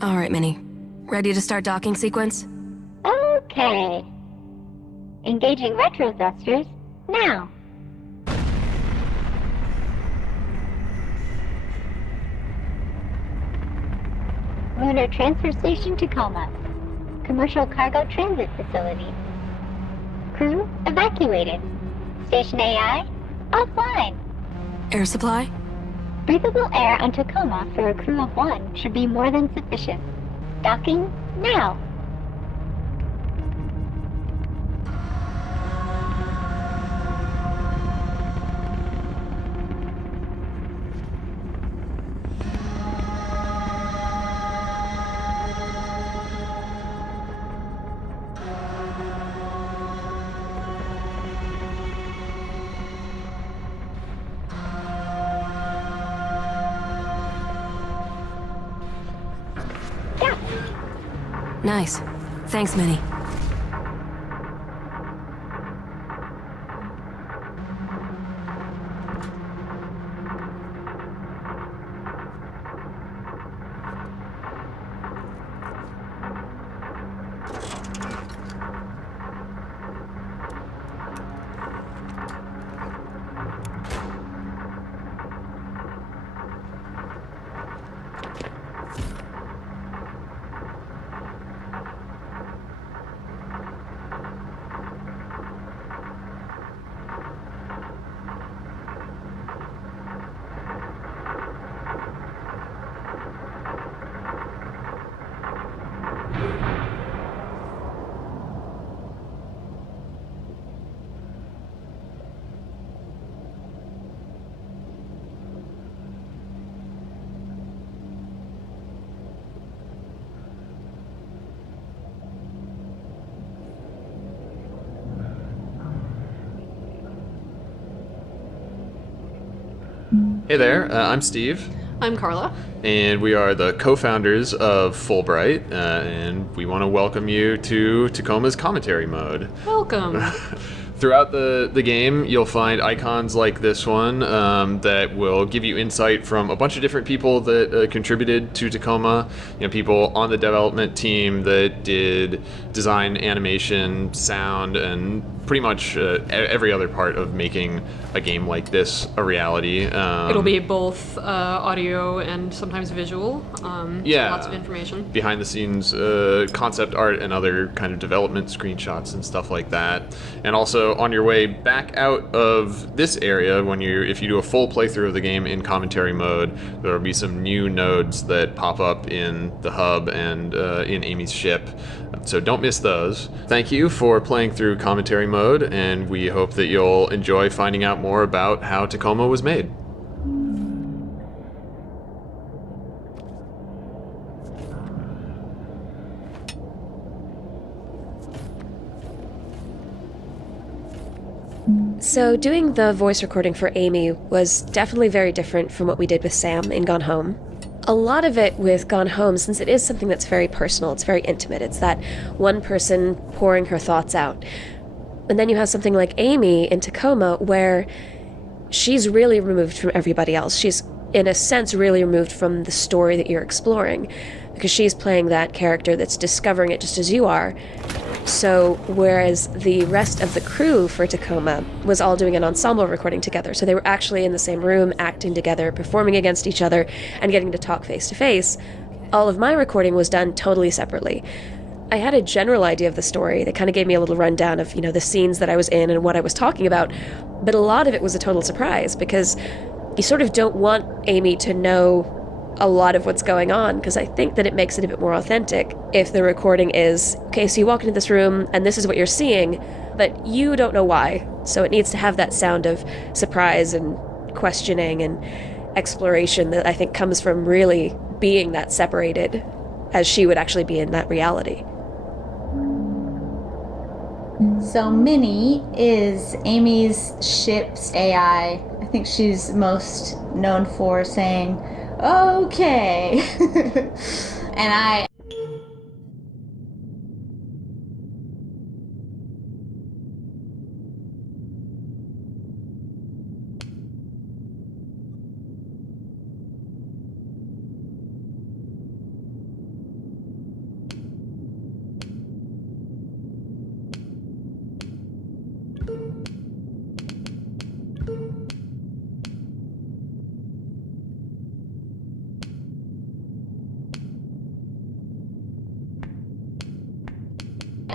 All right, Minnie. Ready to start docking sequence? Okay. Engaging retro thrusters now. Lunar Transfer Station Tacoma. Commercial Cargo Transit Facility. Crew evacuated. Station AI offline. Air supply? Breathable air on Tacoma for a crew of 1 should be more than sufficient. Docking now. Nice. Thanks, Minnie. Hey there, I'm Steve, I'm Carla. and we are the co-founders of Fulbright, and we want to welcome you to Tacoma's commentary mode. Welcome. Throughout the game, you'll find icons like this one that will give you insight from a bunch of different people that contributed to Tacoma. You know, people on the development team that did design, animation, sound, and pretty much every other part of making a game like this a reality. It'll be both audio and sometimes visual. Yeah. So lots of information. Behind the scenes concept art and other kind of development screenshots and stuff like that. And also on your way back out of this area, if you do a full playthrough of the game in commentary mode, there will be some new nodes that pop up in the hub and in Amy's ship. So don't miss those. Thank you for playing through commentary mode, and we hope that you'll enjoy finding out more about how Tacoma was made. So doing the voice recording for Amy was definitely very different from what we did with Sam in Gone Home. A lot of it with Gone Home, since it is something that's very personal, it's very intimate, it's that one person pouring her thoughts out. And then you have something like Amy in Tacoma, where she's really removed from everybody else. She's, in a sense, really removed from the story that you're exploring, because she's playing that character that's discovering it just as you are. So, whereas the rest of the crew for Tacoma was all doing an ensemble recording together, so they were actually in the same room, acting together, performing against each other, and getting to talk face to face, all of my recording was done totally separately. I had a general idea of the story that kind of gave me a little rundown of, the scenes that I was in and what I was talking about, but a lot of it was a total surprise, because you sort of don't want Amy to know a lot of what's going on, because I think that it makes it a bit more authentic if the recording is, okay, so you walk into this room and this is what you're seeing, but you don't know why. So it needs to have that sound of surprise and questioning and exploration that I think comes from really being that separated as she would actually be in that reality. So Minnie is Amy's ship's AI. I think she's most known for saying, okay. And I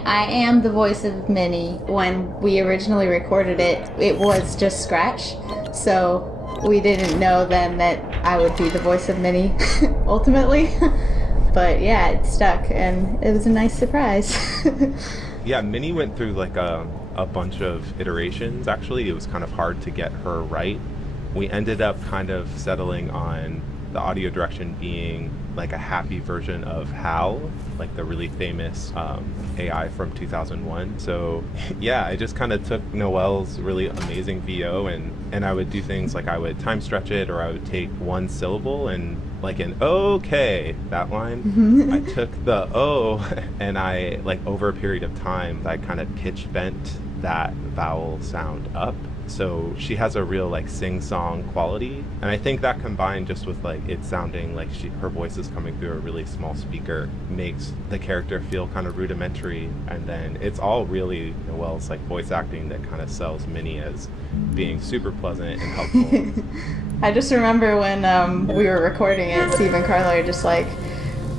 I am the voice of Minnie. When we originally recorded it, it was just Scratch, so we didn't know then that I would be the voice of Minnie, ultimately. But yeah, it stuck, and it was a nice surprise. Yeah, Minnie went through like a bunch of iterations, actually. It was kind of hard to get her right. We ended up kind of settling on the audio direction being like a happy version of Hal, like the really famous AI from 2001. So yeah, I just kind of took Noelle's really amazing VO and I would do things like I would time stretch it, or I would take one syllable and like an okay, that line. I took the O and I, like over a period of time, I kind of pitch bent that vowel sound up. So she has a real like sing-song quality, and I think that combined just with like it sounding like her voice is coming through a really small speaker makes the character feel kind of rudimentary. And then it's all really Noelle's like voice acting that kind of sells Minnie as being super pleasant and helpful. I just remember when we were recording it, Steve and Carla are just like,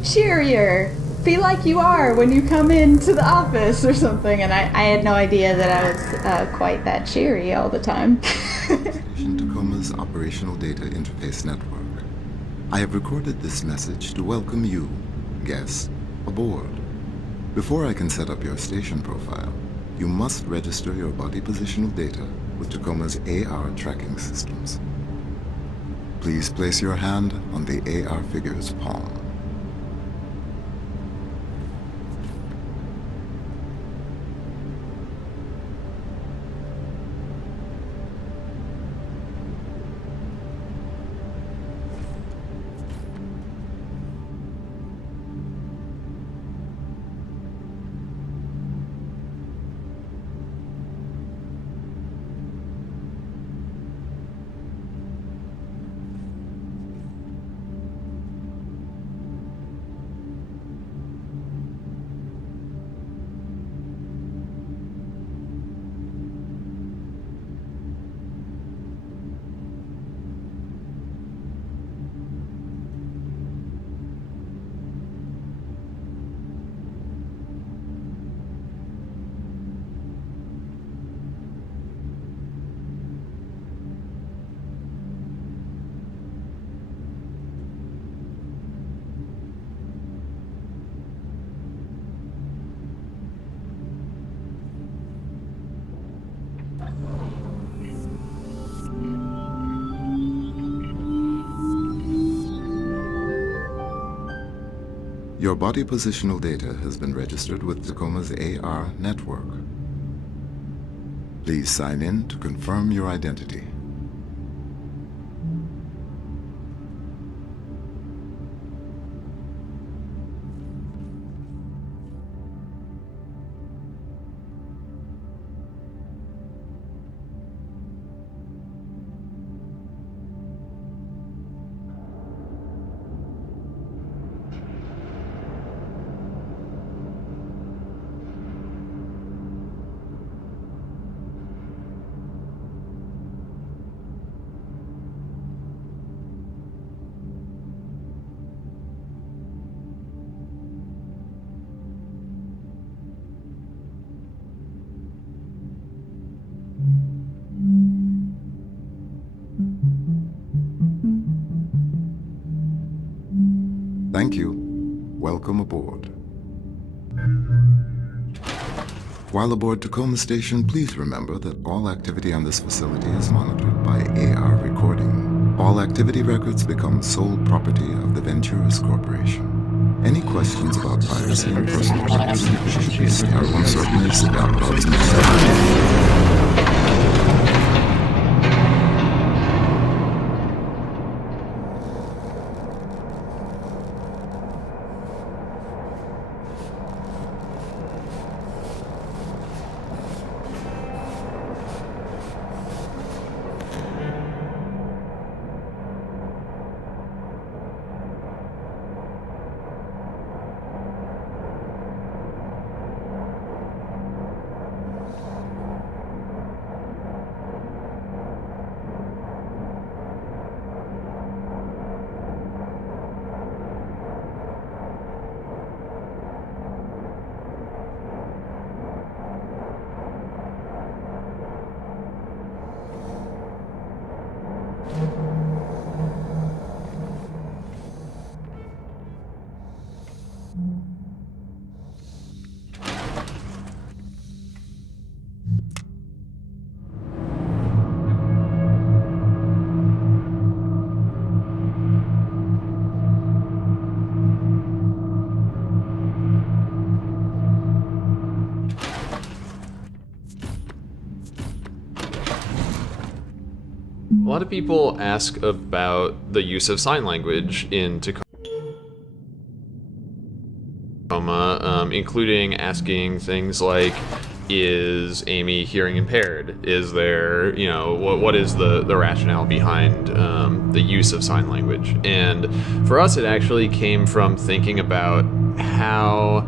cheerier, be like you are when you come into the office or something, and I had no idea that I was quite that cheery all the time. Station Tacoma's Operational Data Interface Network. I have recorded this message to welcome you, guests, aboard. Before I can set up your station profile, you must register your body positional data with Tacoma's AR tracking systems. Please place your hand on the AR figure's palm. Your body positional data has been registered with Tacoma's AR network. Please sign in to confirm your identity. Thank you. Welcome aboard. While aboard Tacoma Station, please remember that all activity on this facility is monitored by AR recording. All activity records become sole property of the Venturas Corporation. Any questions about privacy and personal privacy should be everyone certainly sit down about A lot of people ask about the use of sign language in Tacoma, including asking things like, is Amy hearing impaired? Is there, what is the rationale behind the use of sign language? And for us, it actually came from thinking about how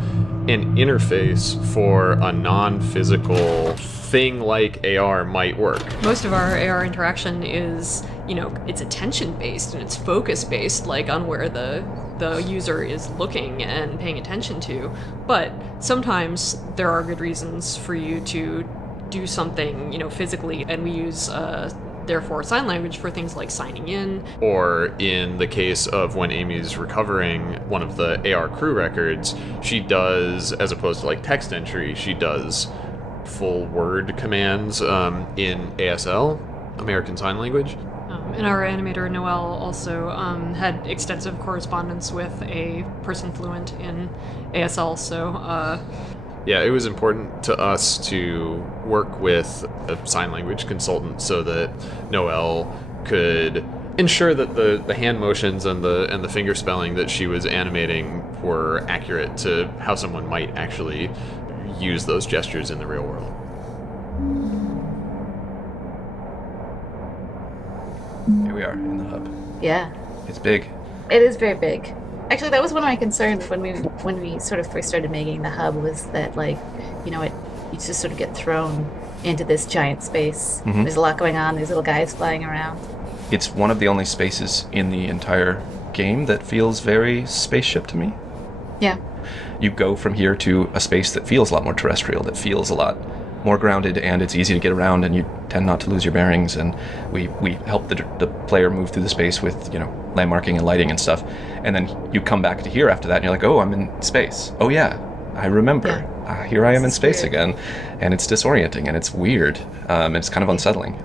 an interface for a non-physical thing like AR might work. Most of our AR interaction is, it's attention-based and it's focus-based, like on where the user is looking and paying attention to. But sometimes there are good reasons for you to do something, physically, and we use therefore sign language for things like signing in. Or in the case of when Amy's recovering one of the AR crew records, she does, as opposed to like text entry, she does full word commands in ASL, American Sign Language. And our animator, Noelle, also had extensive correspondence with a person fluent in ASL, so... Yeah, it was important to us to work with a sign language consultant so that Noelle could ensure that the hand motions and the finger spelling that she was animating were accurate to how someone might actually use those gestures in the real world. Here we are in the hub. Yeah. It's big. It is very big. Actually, that was one of my concerns when we sort of first started making the hub, was that, like, you just sort of get thrown into this giant space. Mm-hmm. There's a lot going on. There's little guys flying around. It's one of the only spaces in the entire game that feels very spaceship to me. Yeah. You go from here to a space that feels a lot more terrestrial, that feels a lot more grounded, and it's easy to get around, and you tend not to lose your bearings, and we help the player move through the space with, landmarking and lighting and stuff, and then you come back to here after that, and you're like, oh, I'm in space. Oh yeah, I remember. Yeah. Here I am in space weird. again, and it's disorienting, and it's weird, and it's kind of unsettling.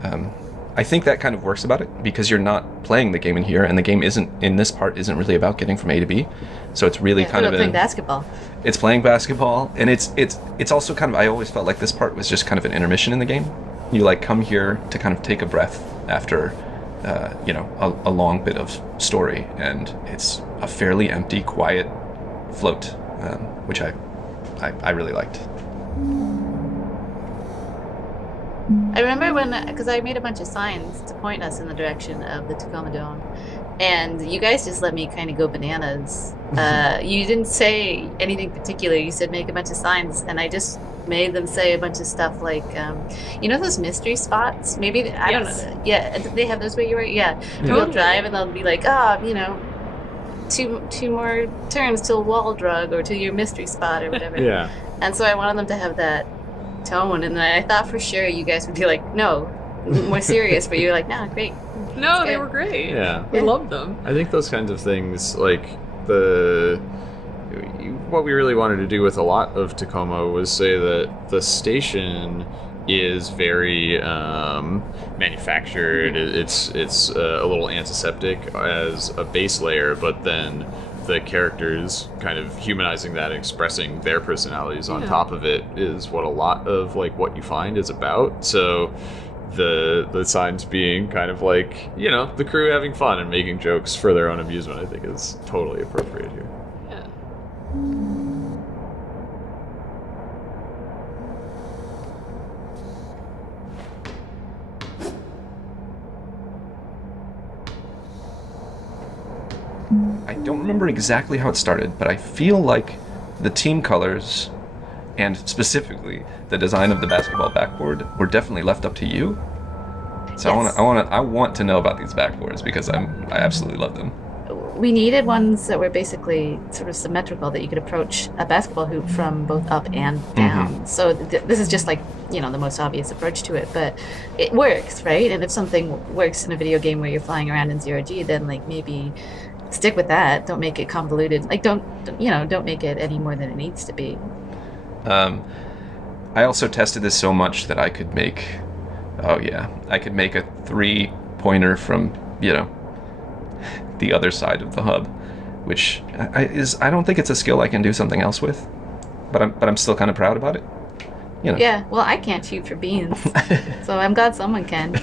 I think that kind of works about it, because you're not playing the game in here, and the game isn't really about getting from A to B, so it's really kind of playing basketball. It's playing basketball, and it's also kind of, I always felt like this part was just kind of an intermission in the game. You like come here to kind of take a breath after, a long bit of story, and it's a fairly empty, quiet float, which I really liked. I remember because I made a bunch of signs to point us in the direction of the Tacoma Dome, and you guys just let me kind of go bananas. You didn't say anything particular. You said make a bunch of signs, and I just made them say a bunch of stuff like, those mystery spots? Maybe, I don't know. Yeah, they have those where you were? Yeah. You'll drive, and they'll be like, two more turns till wall drug, or to your mystery spot, or whatever. Yeah. And so I wanted them to have that tone, and I thought for sure you guys would be like, no, more serious, but you're like, no, great. No, they were great. Yeah. We loved them. I think those kinds of things, like what we really wanted to do with a lot of Tacoma was say that the station is very manufactured. It's a little antiseptic as a base layer, but then the characters kind of humanizing that and expressing their personalities on top of it is what a lot of like what you find is about. So the signs being kind of like, the crew having fun and making jokes for their own amusement, I think is totally appropriate here. Yeah. I don't remember exactly how it started, but I feel like the team colors, and specifically the design of the basketball backboard, were definitely left up to you. So yes. I want to know about these backboards, because I absolutely love them. We needed ones that were basically sort of symmetrical, that you could approach a basketball hoop from both up and down. Mm-hmm. So this is just like, the most obvious approach to it, but it works, right? And if something works in a video game where you're flying around in 0G, then like maybe stick with that. Don't make it convoluted. Like don't make it any more than it needs to be. I also tested this so much that I could make a 3-pointer from, the other side of the hub, which I don't think it's a skill I can do something else with, but I'm still kind of proud about it. Yeah, well, I can't shoot for beans, so I'm glad someone can.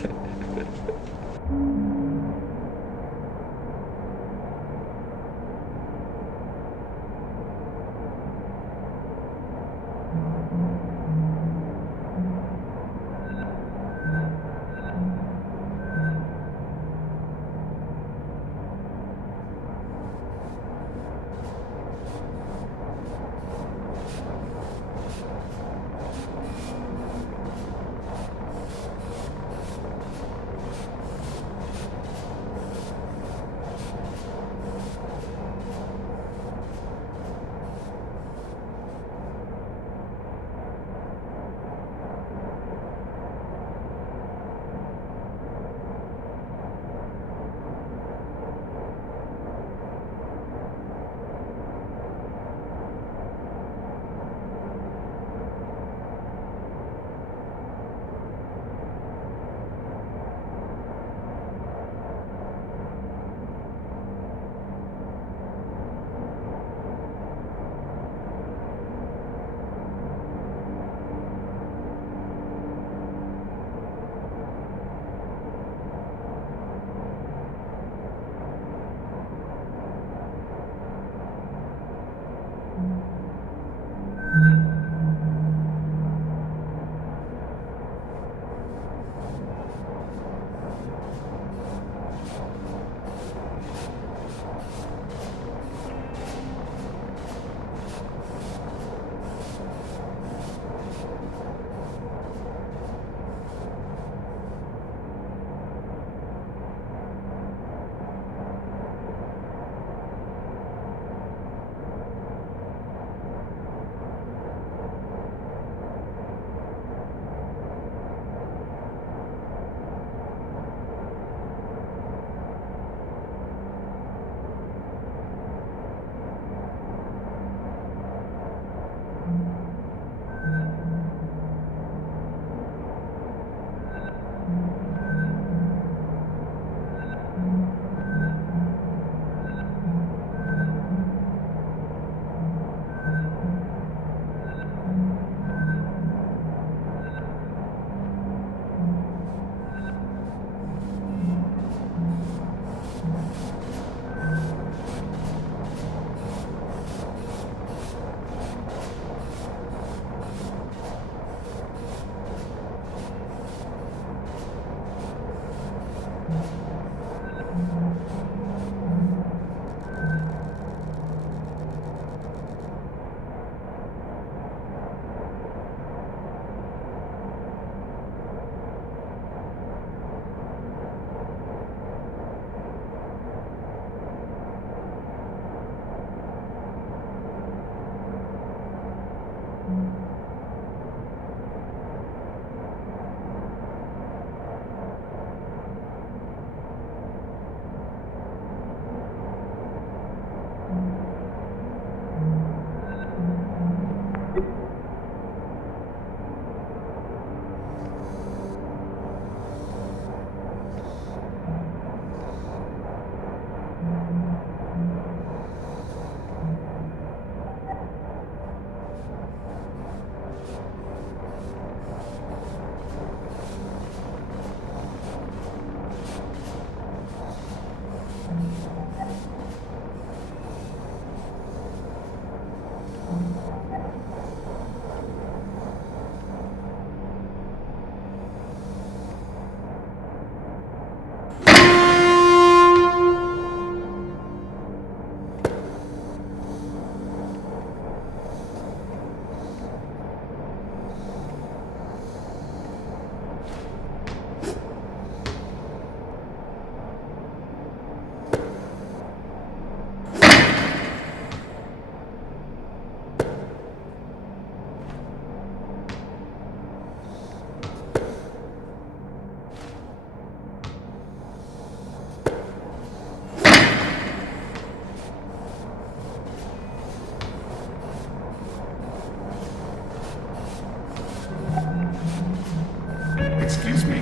Excuse me.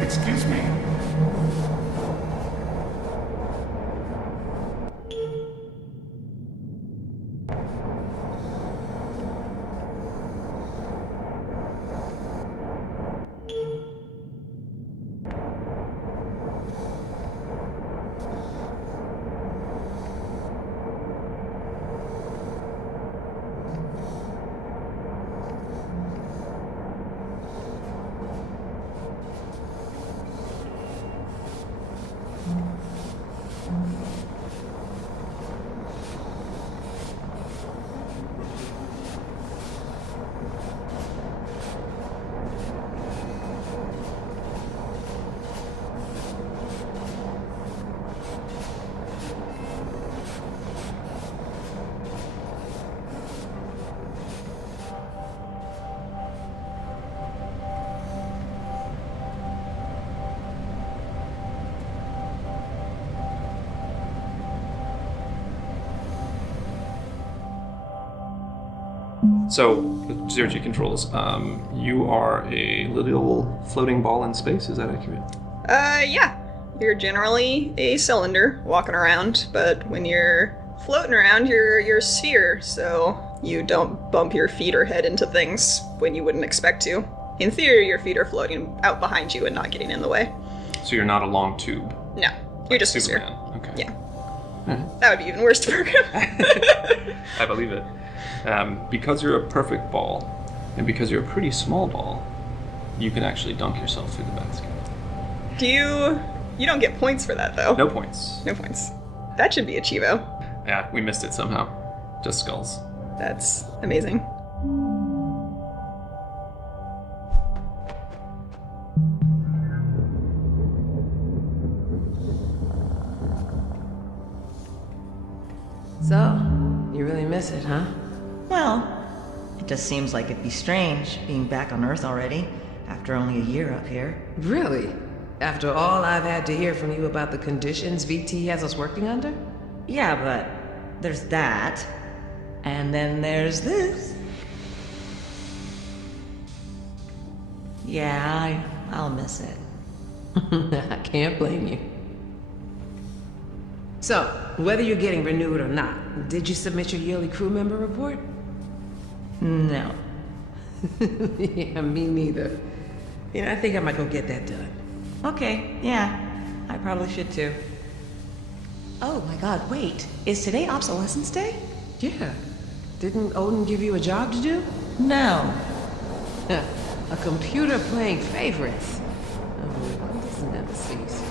Excuse me. So, Zero G controls. You are a little floating ball in space. Is that accurate? Yeah. You're generally a cylinder walking around, but when you're floating around, you're a sphere, so you don't bump your feet or head into things when you wouldn't expect to. In theory, your feet are floating out behind you and not getting in the way. So you're not a long tube. No, you're just Superman. a sphere. Okay. Yeah. Alright. That would be even worse to program. I believe it. Because you're a perfect ball, and because you're a pretty small ball, you can actually dunk yourself through the basket. You don't get points for that, though. No points. No points. That should be a Chivo. Yeah, we missed it somehow. Just skulls. That's amazing. So, you really miss it, huh? Well, it just seems like it'd be strange being back on Earth already, after only a year up here. Really? After all I've had to hear from you about the conditions VT has us working under? Yeah, but there's that. And then there's this. Yeah, I'll miss it. I can't blame you. So, whether you're getting renewed or not, did you submit your yearly crew member report? No. Yeah, me neither. I think I might go get that done. Okay, yeah. I probably should too. Oh my god, wait. Is today Obsolescence Day? Yeah. Didn't Odin give you a job to do? No. A computer playing favorites. Oh, this never cease.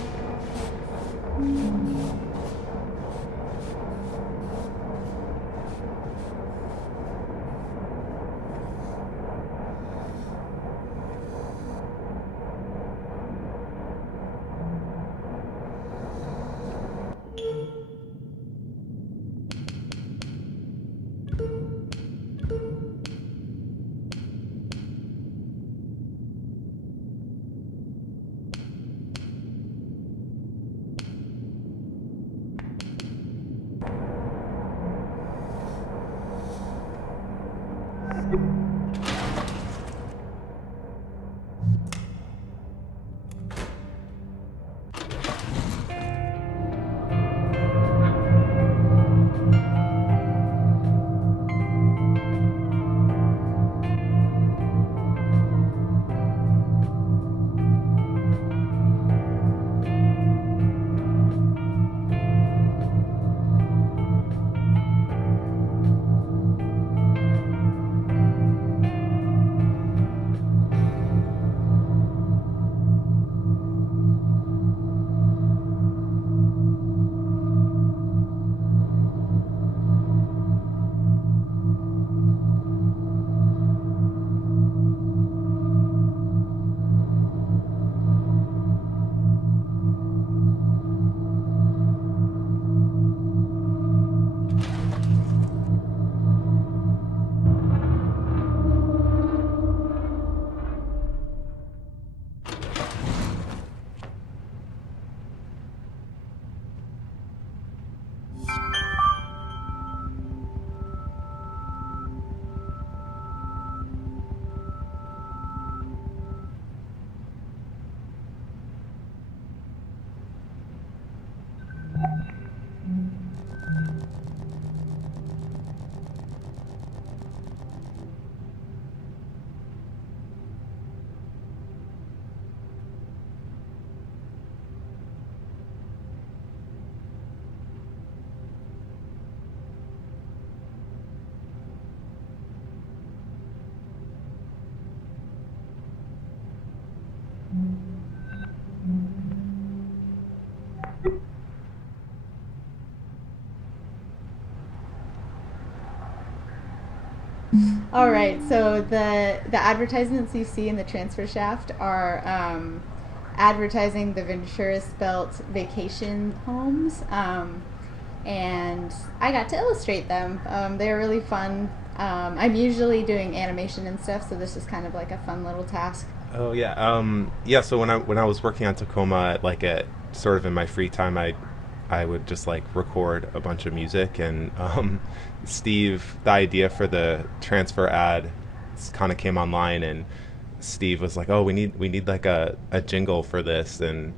All right, so the advertisements you see in the transfer shaft are advertising the Ventura Spelt vacation homes, and I got to illustrate them. They're really fun. I'm usually doing animation and stuff, so this is kind of like a fun little task. Oh yeah, yeah. So when I was working on Tacoma, like at sort of in my free time, I would just like record a bunch of music, and Steve, the idea for the transfer ad kind of came online, and Steve was like, "Oh, we need like a jingle for this," and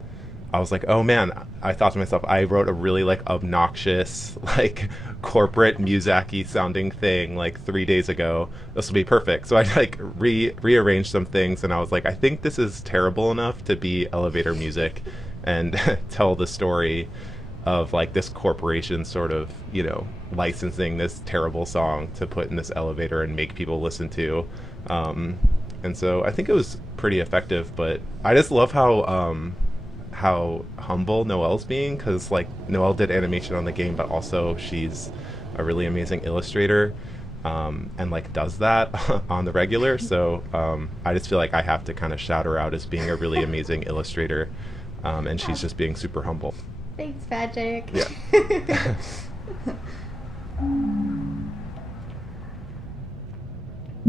I was like, "Oh man!" I thought to myself, I wrote a really like obnoxious, like corporate music-y sounding thing like 3 days ago. This will be perfect. So I like rearranged some things, and I was like, I think this is terrible enough to be elevator music, and tell the story of like this corporation sort of, you know, licensing this terrible song to put in this elevator and make people listen to. And so I think it was pretty effective, but I just love how humble Noelle's being, because like Noelle did animation on the game, but also she's a really amazing illustrator, and like does that on the regular. So I just feel like I have to kind of shout her out as being a really amazing illustrator, and she's just being super humble. Thanks, Patrick. Yeah.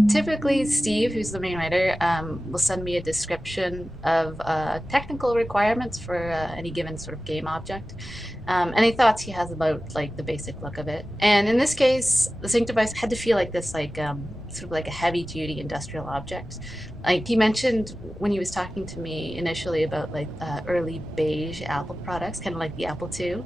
Typically, Steve, who's the main writer, will send me a description of technical requirements for any given sort of game object, any thoughts he has about like the basic look of it. And in this case, the sync device had to feel like this, like sort of like a heavy-duty industrial object. Like he mentioned when he was talking to me initially about like early beige Apple products, kind of like the Apple II.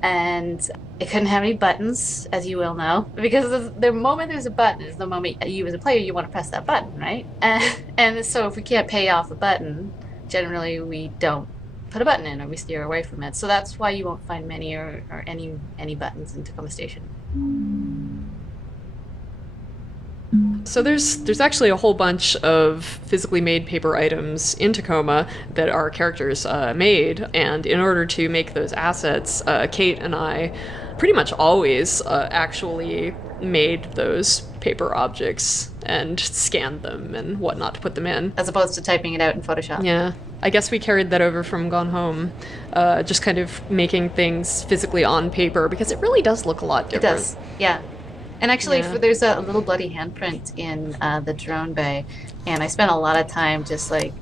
And it couldn't have any buttons, as you will know, because the moment there's a button is the moment you as a player you want to press that button, right? And so if we can't pay off a button, generally we don't put a button in, or we steer away from it. So that's why you won't find many or any buttons in Tacoma Station. So there's actually a whole bunch of physically made paper items in Tacoma that our characters made, and in order to make those assets, Kate and I pretty much always actually made those paper objects and scanned them and whatnot to put them in. As opposed to typing it out in Photoshop. Yeah. I guess we carried that over from Gone Home, just kind of making things physically on paper, because it really does look a lot different. It does, yeah. And actually, there's a little bloody handprint in the drone bay, and I spent a lot of time just like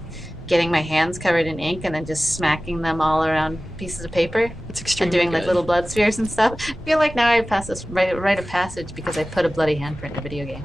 getting my hands covered in ink and then just smacking them all around pieces of paper. It's extremely and doing good. like little blood spheres and stuff. I feel like now I pass this rite of passage because I put a bloody handprint in a video game.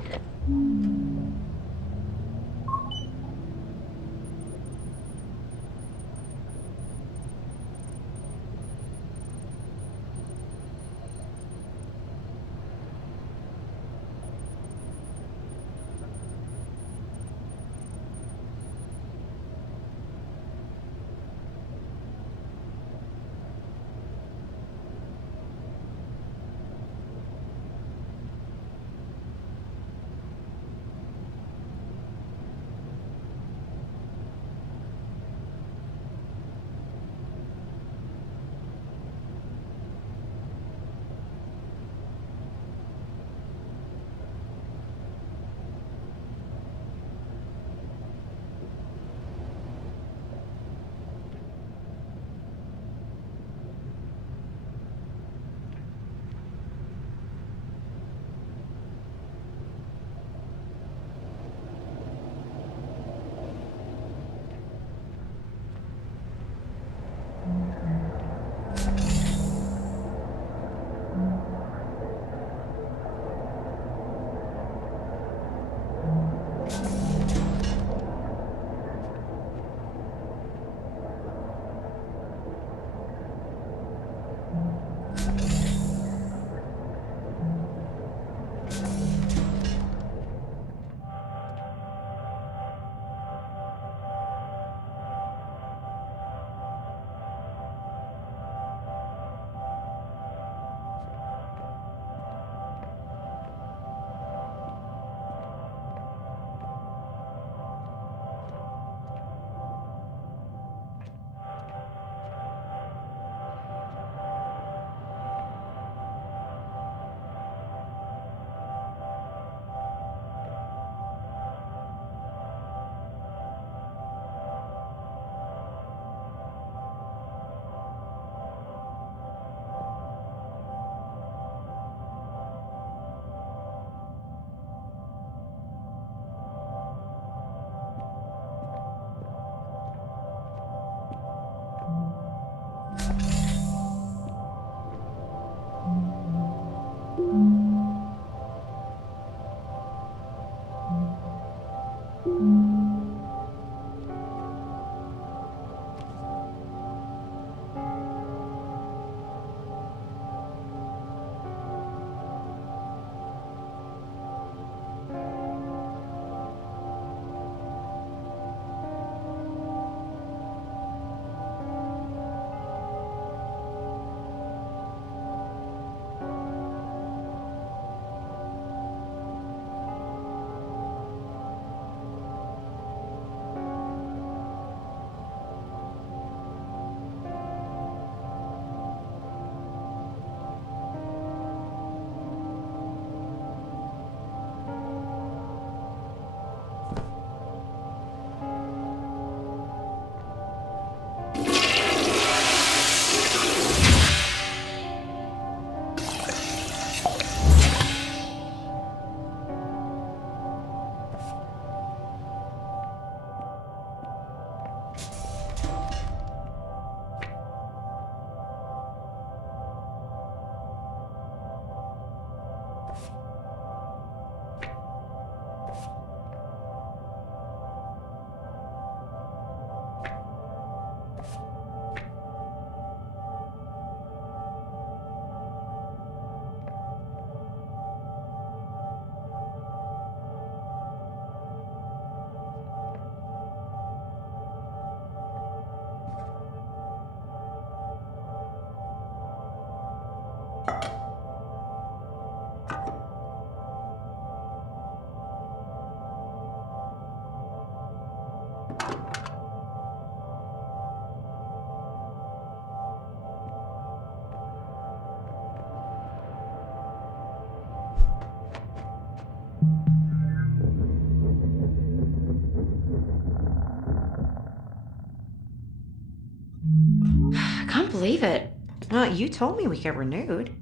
believe it. Well, you told me we get renewed.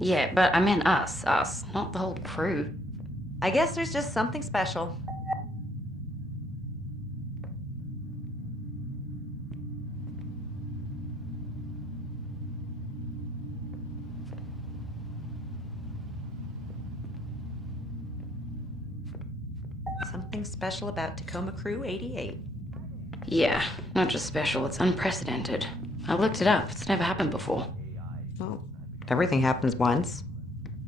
Yeah, but I meant us, not the whole crew. I guess there's just something special. Something special about Tacoma Crew 88. Yeah, not just special, it's unprecedented. I looked it up, it's never happened before. Well, everything happens once.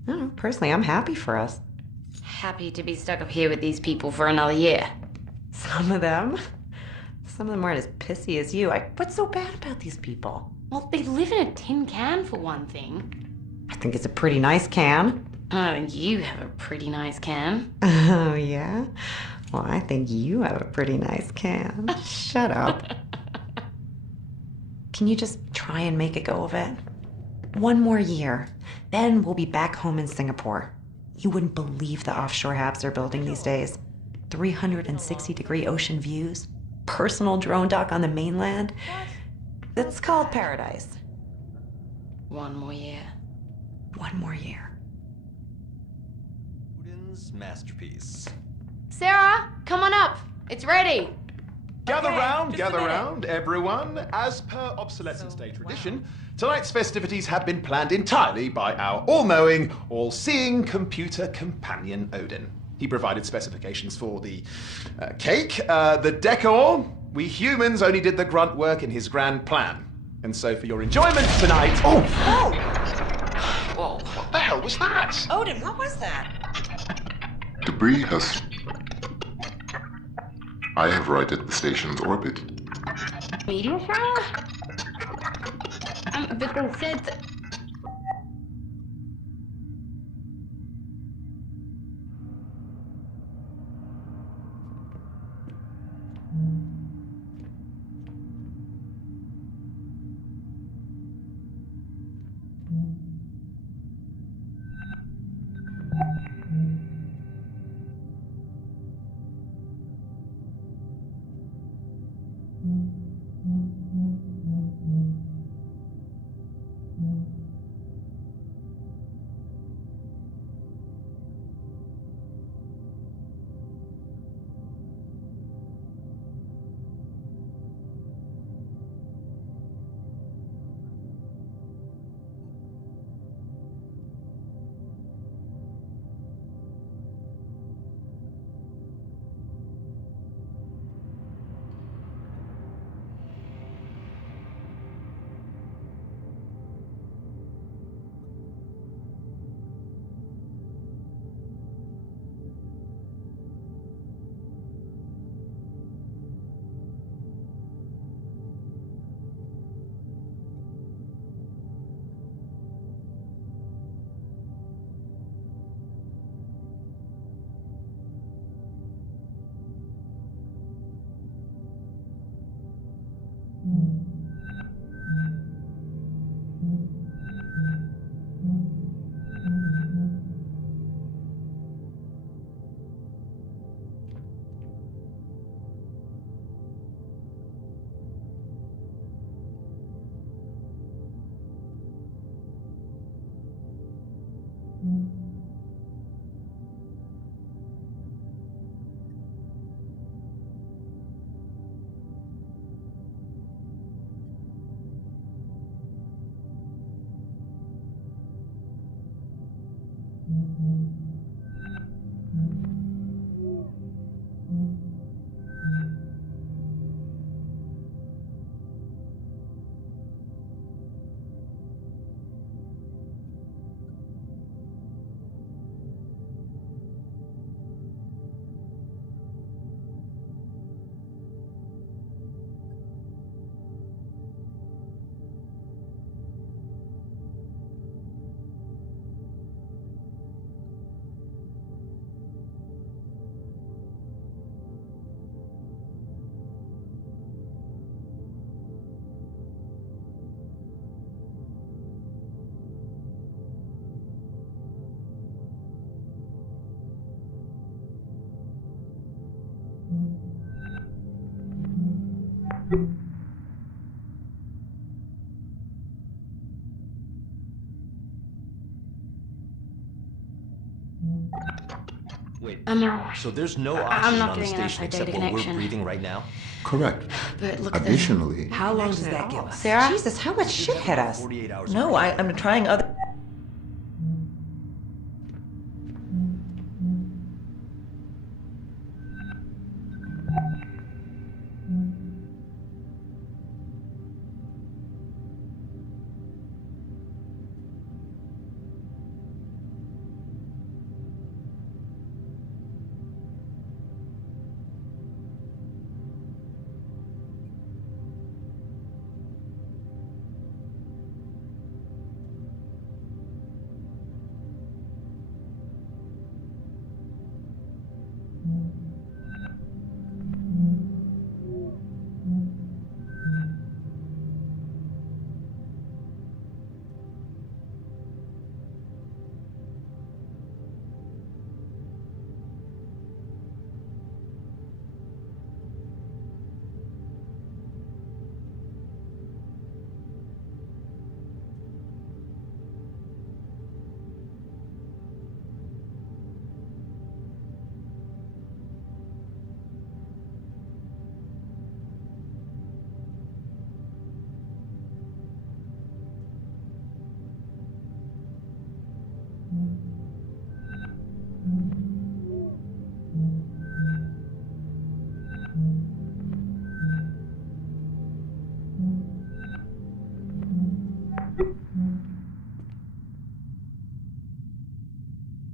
I don't know, personally, I'm happy for us. Happy to be stuck up here with these people for another year. Some of them aren't as pissy as you. What's so bad about these people? Well, they live in a tin can for one thing. I think it's a pretty nice can. I think you have a pretty nice can. Oh, yeah? Well, I think you have a pretty nice can. Shut up. Can you just try and make a go of it? One more year. Then we'll be back home in Singapore. You wouldn't believe the offshore habs they're building these days. 360-degree ocean views. Personal drone dock on the mainland. That's called paradise. One more year. One more year. Odin's masterpiece. Sarah, come on up. It's ready. Gather round, everyone. As per Obsolescence Day tradition, tonight's festivities have been planned entirely by our all-knowing, all-seeing computer companion Odin. He provided specifications for the cake, the decor. We humans only did the grunt work in his grand plan. And so for your enjoyment tonight... Oh! Whoa. What the hell was that? Odin, what was that? Debris has... I have righted the station's orbit. Meteor shower? But they said that... So there's no I'm oxygen not on the getting enough station data except what we're connection. breathing right now? Correct. But look at this. Additionally, How long does that give us? Sarah? Jesus, how much shit hit us? 48 hours. No, I'm trying other.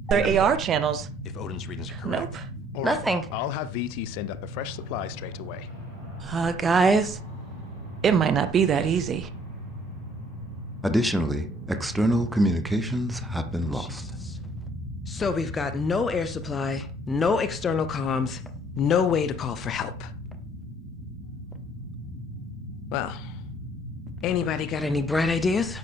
Their AR channels. If Odin's readings are correct. Nope. All right, Nothing. I'll have VT send up a fresh supply straight away. Guys, it might not be that easy. additionally, external communications have been lost. So we've got no air supply, no external comms, no way to call for help. Well, anybody got any bright ideas?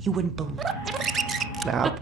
You wouldn't believe. Snap.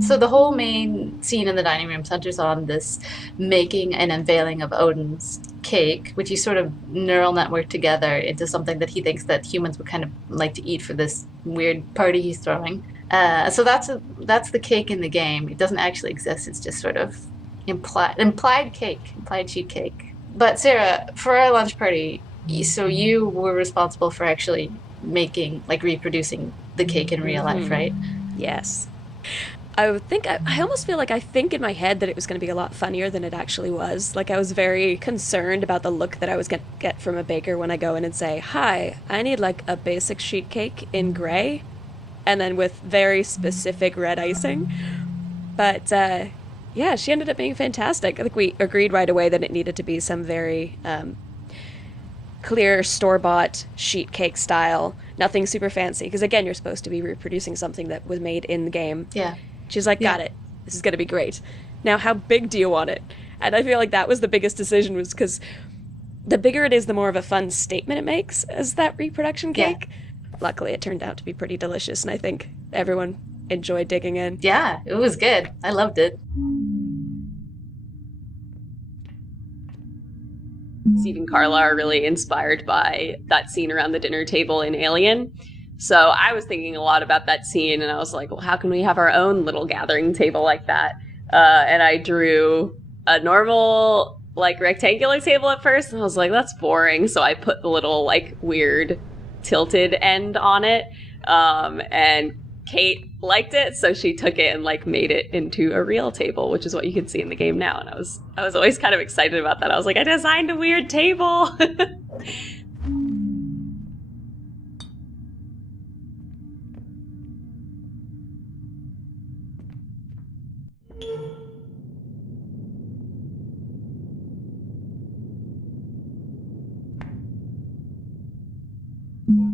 So the whole main scene in the dining room centers on this making and unveiling of Odin's cake, which he sort of neural network together into something that he thinks that humans would kind of like to eat for this weird party he's throwing. So that's the cake in the game. It doesn't actually exist. It's just sort of implied sheet cake. But Sarah, for our lunch party, so you were responsible for actually making, like, reproducing the cake in real life, right? Yes. I almost feel like I think in my head that it was going to be a lot funnier than it actually was. Like, I was very concerned about the look that I was going to get from a baker when I go in and say, "Hi, I need like a basic sheet cake in gray," and then with very specific red icing. But yeah, she ended up being fantastic. I think we agreed right away that it needed to be some very clear store-bought sheet cake style, nothing super fancy, because again, you're supposed to be reproducing something that was made in the game. Yeah. She's like, got it. This is going to be great. Now, how big do you want it? And I feel like that was the biggest decision, was because the bigger it is, the more of a fun statement it makes as that reproduction cake. Yeah. Luckily, it turned out to be pretty delicious, and I think everyone enjoyed digging in. Yeah, it was good. I loved it. Steve and Carla are really inspired by that scene around the dinner table in Alien. So I was thinking a lot about that scene, and I was like, well, how can we have our own little gathering table like that? And I drew a normal, like, rectangular table at first, and I was like, that's boring. So I put the little, like, weird tilted end on it. And Kate liked it, so she took it and, like, made it into a real table, which is what you can see in the game now. And I was always kind of excited about that. I was like, I designed a weird table.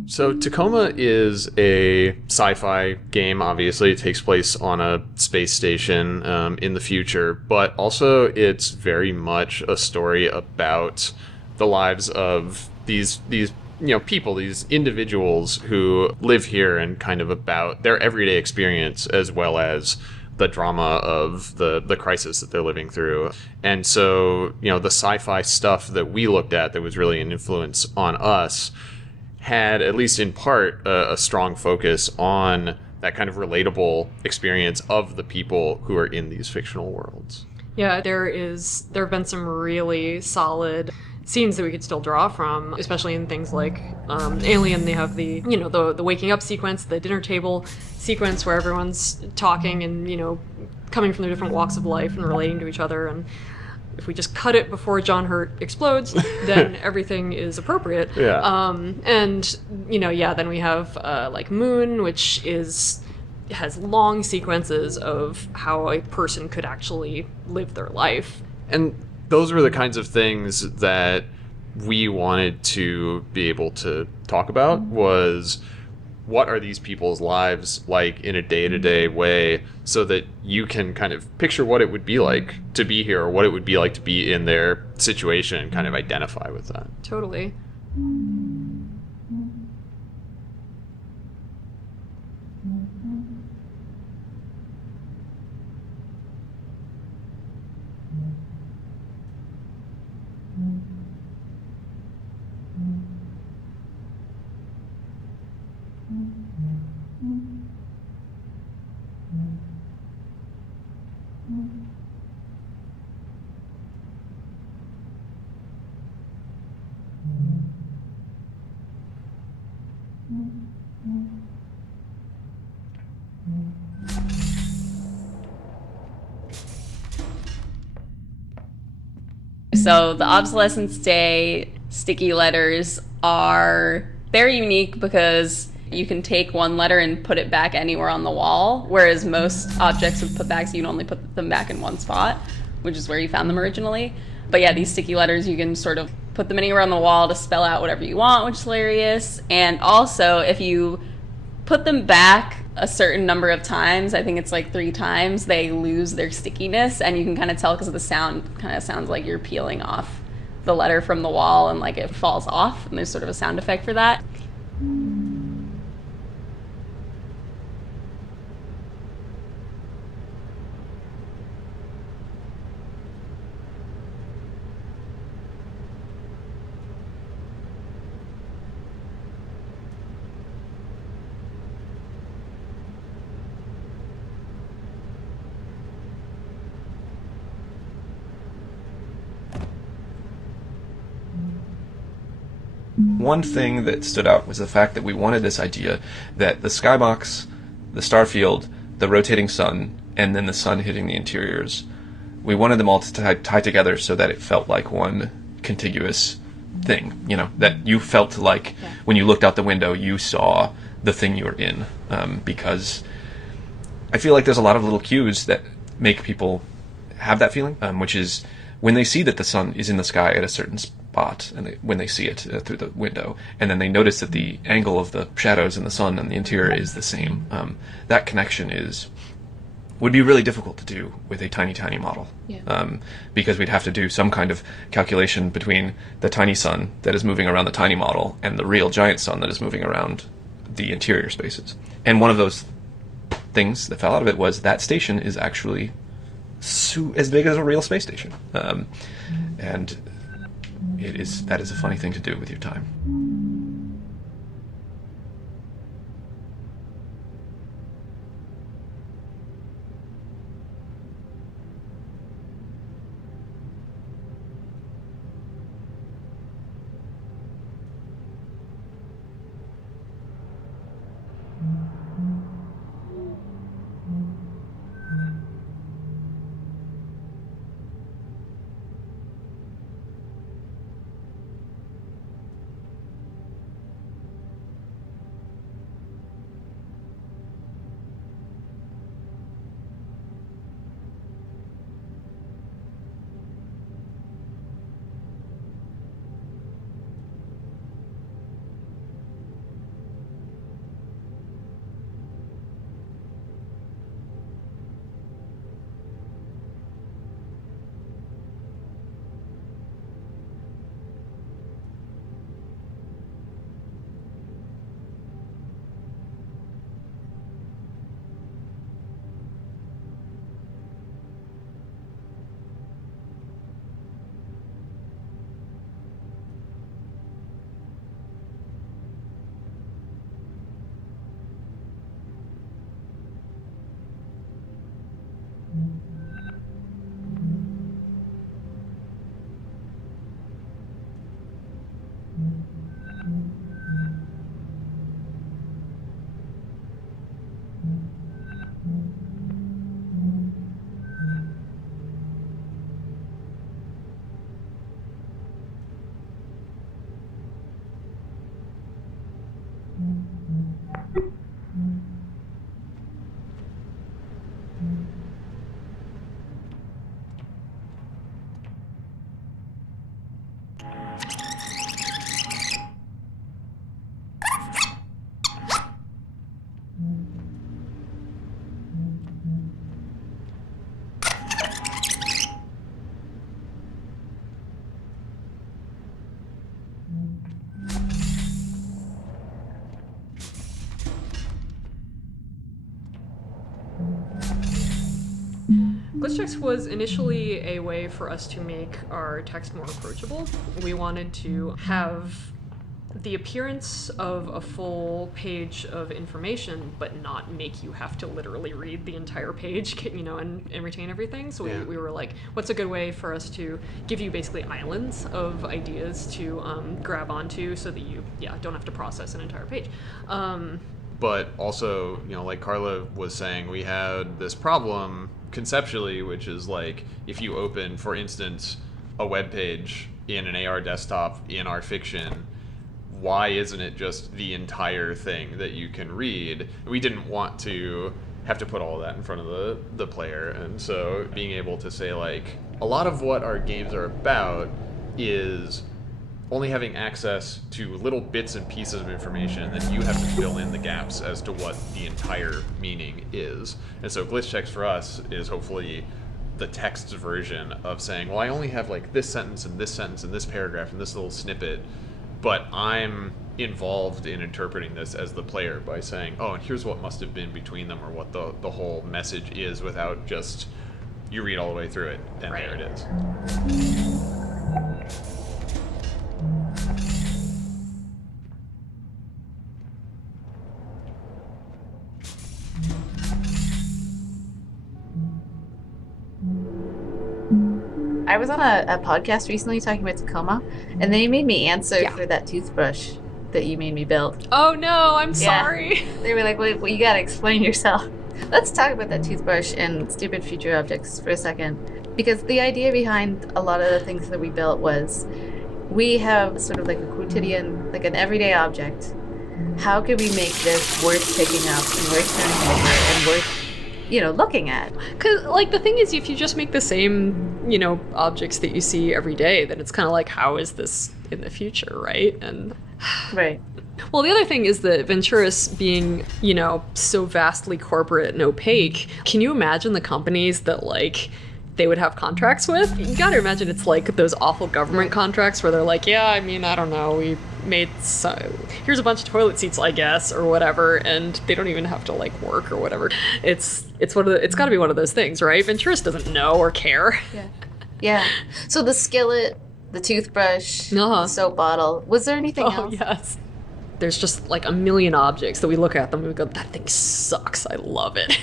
So Tacoma is a sci-fi game. Obviously, it takes place on a space station in the future, but also it's very much a story about the lives of these people, these individuals who live here, and kind of about their everyday experience, as well as the drama of the crisis that they're living through. And so, the sci-fi stuff that we looked at that was really an influence on us had, at least in part, a strong focus on that kind of relatable experience of the people who are in these fictional worlds. Yeah, there have been some really solid scenes that we could still draw from, especially in things like Alien. They have the waking up sequence, the dinner table sequence where everyone's talking and, coming from their different walks of life and relating to each other. And if we just cut it before John Hurt explodes, then everything is appropriate. Yeah. Then we have like Moon, which has long sequences of how a person could actually live their life. And those were the kinds of things that we wanted to be able to talk about, was what are these people's lives like in a day-to-day way, so that you can kind of picture what it would be like to be here, or what it would be like to be in their situation, and kind of identify with that. Totally. So the Obsolescence Day sticky letters they're unique because you can take one letter and put it back anywhere on the wall, whereas most objects with putbacks, you can only put them back in one spot, which is where you found them originally. But yeah, these sticky letters, you can sort of put them anywhere on the wall to spell out whatever you want, which is hilarious. And also, if you put them back a certain number of times, I think it's like 3 times, they lose their stickiness, and you can kind of tell because the sound kind of sounds like you're peeling off the letter from the wall, and like it falls off, and there's sort of a sound effect for that. One thing that stood out was the fact that we wanted this idea that the skybox, the starfield, the rotating sun, and then the sun hitting the interiors, we wanted them all to tie together so that it felt like one contiguous thing, you know, that you felt like when you looked out the window you saw the thing you were in, because I feel like there's a lot of little cues that make people have that feeling, which is when they see that the sun is in the sky at a certain spot, and when they see it through the window, and then they notice that the angle of the shadows in the sun and the interior is the same, that connection would be really difficult to do with a tiny model. Because we'd have to do some kind of calculation between the tiny sun that is moving around the tiny model and the real giant sun that is moving around the interior spaces. And one of those things that fell out of it was that station is actually as big as a real space station. And that is a funny thing to do with your time. Glitch text was initially a way for us to make our text more approachable. We wanted to have the appearance of a full page of information, but not make you have to literally read the entire page, you know, and retain everything. So we were like, what's a good way for us to give you basically islands of ideas to grab onto so that you, don't have to process an entire page. But also, you know, like Carla was saying, we had this problem conceptually, which is like, if you open, for instance, a web page in an AR desktop in our fiction, why isn't it just the entire thing that you can read? We didn't want to have to put all of that in front of the player, and so being able to say, like, a lot of what our games are about is only having access to little bits and pieces of information, and then you have to fill in the gaps as to what the entire meaning is. And so glitch text for us is hopefully the text version of saying, well, I only have like this sentence and this sentence and this paragraph and this little snippet, but I'm involved in interpreting this as the player by saying, oh, and here's what must have been between them, or what the whole message is, without just, you read all the way through it and there it is. I was on a podcast recently talking about Tacoma, and they made me answer for that toothbrush that you made me build. Oh no, I'm sorry. They were like, well, you gotta explain yourself. Let's talk about that toothbrush and stupid future objects for a second. Because the idea behind a lot of the things that we built was we have sort of like a quotidian, like an everyday object. How could we make this worth picking up and worth turning over and worth, looking at? Because, like, the thing is, if you just make the same, objects that you see every day, then it's kind of like, how is this in the future, right? And right. Well, the other thing is that Venturis being, so vastly corporate and opaque, can you imagine the companies that, like, they would have contracts with? You gotta imagine it's like those awful government contracts where they're like, yeah, I mean, I don't know, we made here's a bunch of toilet seats, I guess, or whatever, and they don't even have to, like, work or whatever. It's gotta be one of those things, right? Venturis doesn't know or care. Yeah. So the skillet, the toothbrush, the soap bottle, was there anything else? Oh, yes. There's just, like, a million objects that we look at them and we go, that thing sucks, I love it.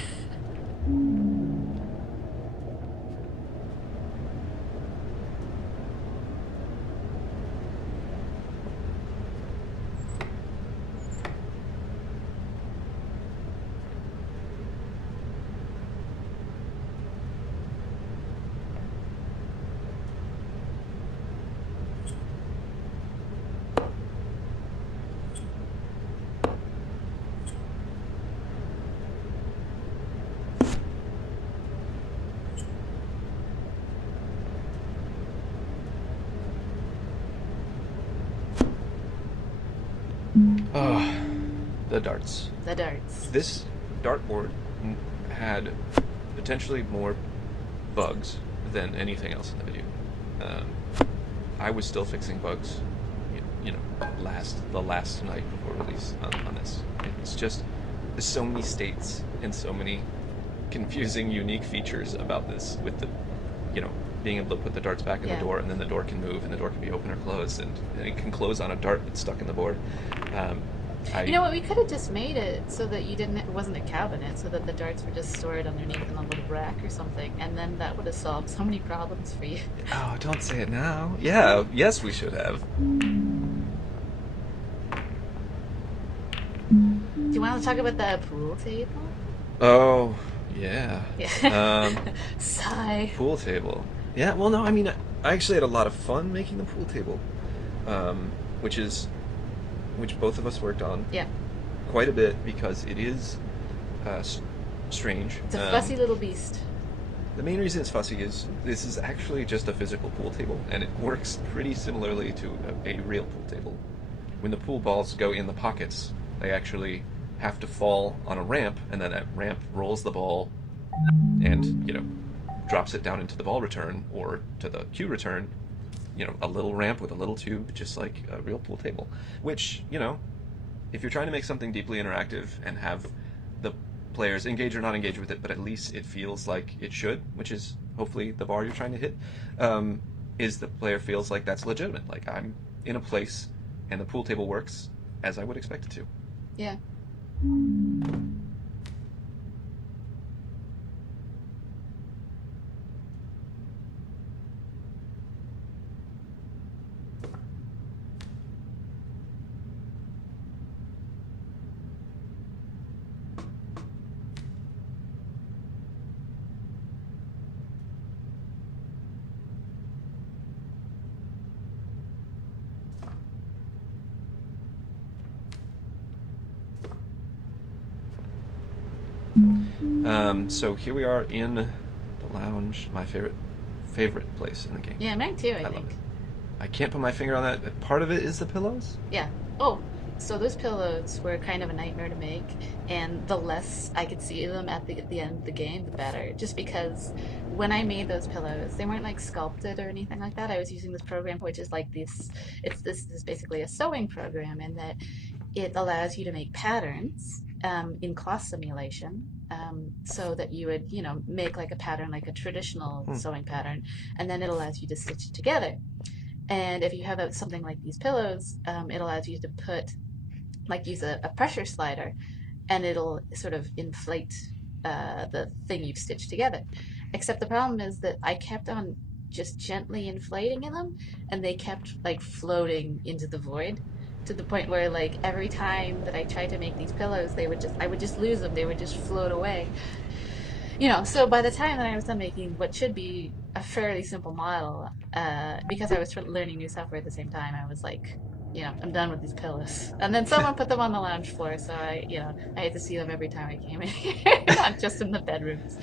The darts. The darts. This dartboard had potentially more bugs than anything else in the video. I was still fixing bugs, the last night before release on this. It's just, there's so many states and so many confusing, unique features about this with the, being able to put the darts back in the door, and then the door can move, and the door can be open or closed, and it can close on a dart that's stuck in the board. You know what? We could have just made it so that it wasn't a cabinet, so that the darts were just stored underneath in a little rack or something, and then that would have solved so many problems for you. Oh, don't say it now. Yeah, yes, we should have. Do you want to talk about the pool table? Oh, yeah. Sigh. Pool table. Yeah, well, no, I mean, I actually had a lot of fun making the pool table, which both of us worked on. Yeah. Quite a bit, because it is strange. It's a fussy little beast. The main reason it's fussy is this is actually just a physical pool table, and it works pretty similarly to a real pool table. When the pool balls go in the pockets, they actually have to fall on a ramp, and then that ramp rolls the ball and, drops it down into the ball return or to the cue return. A little ramp with a little tube, just like a real pool table. Which, if you're trying to make something deeply interactive and have the players engage or not engage with it, but at least it feels like it should, which is hopefully the bar you're trying to hit, is the player feels like that's legitimate. Like, I'm in a place and the pool table works as I would expect it to. Yeah. So here we are in the lounge, my favorite place in the game. Yeah, mine too, I love think. it. I can't put my finger on that. Part of it is the pillows. Yeah. Oh, so those pillows were kind of a nightmare to make, and the less I could see them at the end of the game, the better. Just because when I made those pillows, they weren't like sculpted or anything like that. I was using this program, which is like this. This is basically a sewing program, in that it allows you to make patterns in cloth simulation, so that you would, make like a pattern, like a traditional sewing pattern, and then it allows you to stitch it together. And if you have something like these pillows, it allows you to use a pressure slider, and it'll sort of inflate the thing you've stitched together. Except the problem is that I kept on just gently inflating in them, and they kept like floating into the void, to the point where like every time that I tried to make these pillows, I would just lose them. They would just float away. So by the time that I was done making what should be a fairly simple model, because I was learning new software at the same time, I was like, I'm done with these pillows. And then someone put them on the lounge floor, so I had to see them every time I came in here, not just in the bedrooms.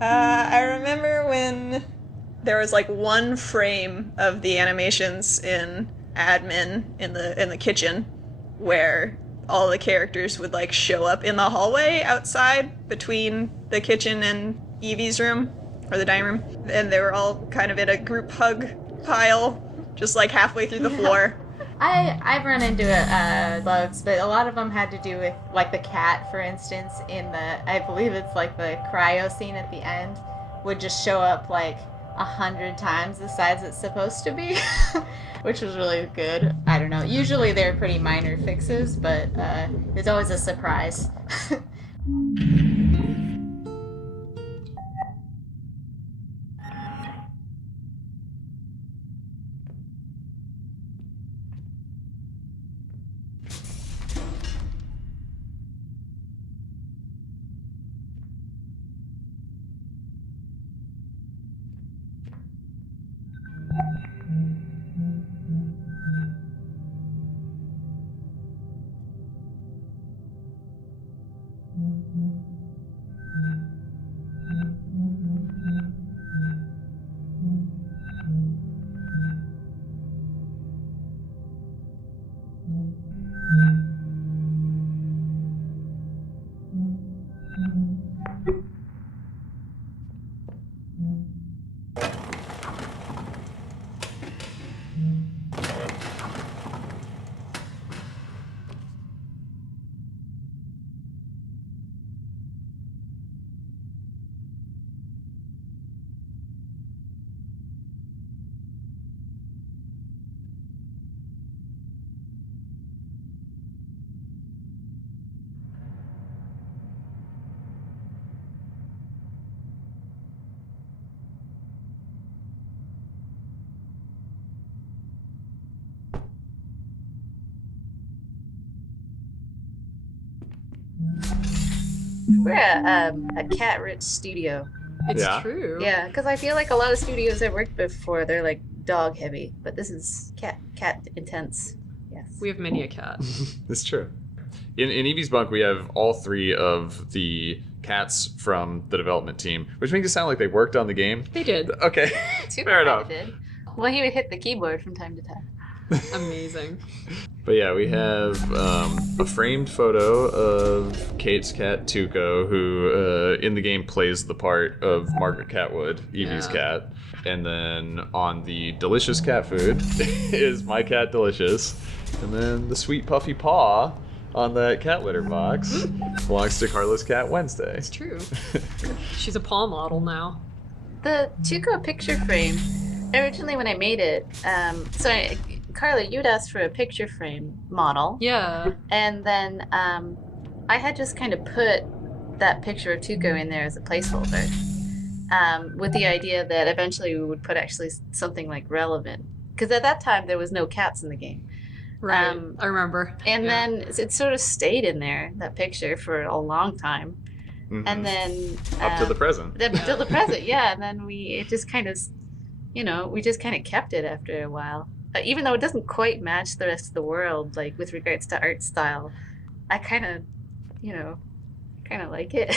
I remember when there was like one frame of the animations in admin in the kitchen where all the characters would like show up in the hallway outside between the kitchen and Evie's room, or the dining room, and they were all kind of in a group hug pile just like halfway through the floor. I've run into bugs, but a lot of them had to do with, like, the cat, for instance, in I believe it's like the cryo scene at the end, would just show up like 100 times the size it's supposed to be, which was really good. I don't know. Usually they're pretty minor fixes, but it's always a surprise. We're a cat-rich studio. It's true. Yeah, because I feel like a lot of studios I've worked before, they're like dog heavy, but this is cat intense. Yes. We have many a cat. It's true. In Evie's bunk, we have all three of the cats from the development team, which makes it sound like they worked on the game. They did. Okay, fair enough. Did. Well, he would hit the keyboard from time to time. Amazing. But yeah, we have a framed photo of Kate's cat Tuco, who in the game plays the part of Margaret Catwood, Evie's cat. And then on the delicious cat food is my cat Delicious. And then the sweet puffy paw on that cat litter box belongs to Carla's cat Wednesday. It's true. She's a paw model now. The Tuco picture frame, originally when I made it, Carla, you'd asked for a picture frame model. Yeah. And then I had just kind of put that picture of Tuco in there as a placeholder, with the idea that eventually we would put actually something like relevant. Because at that time there was no cats in the game. Right, I remember. And then it sort of stayed in there, that picture, for a long time. Mm-hmm. And then... up to the present. Till the present, yeah. And then it just kind of, we just kind of kept it after a while. Even though it doesn't quite match the rest of the world, like with regards to art style, I kind of, like it.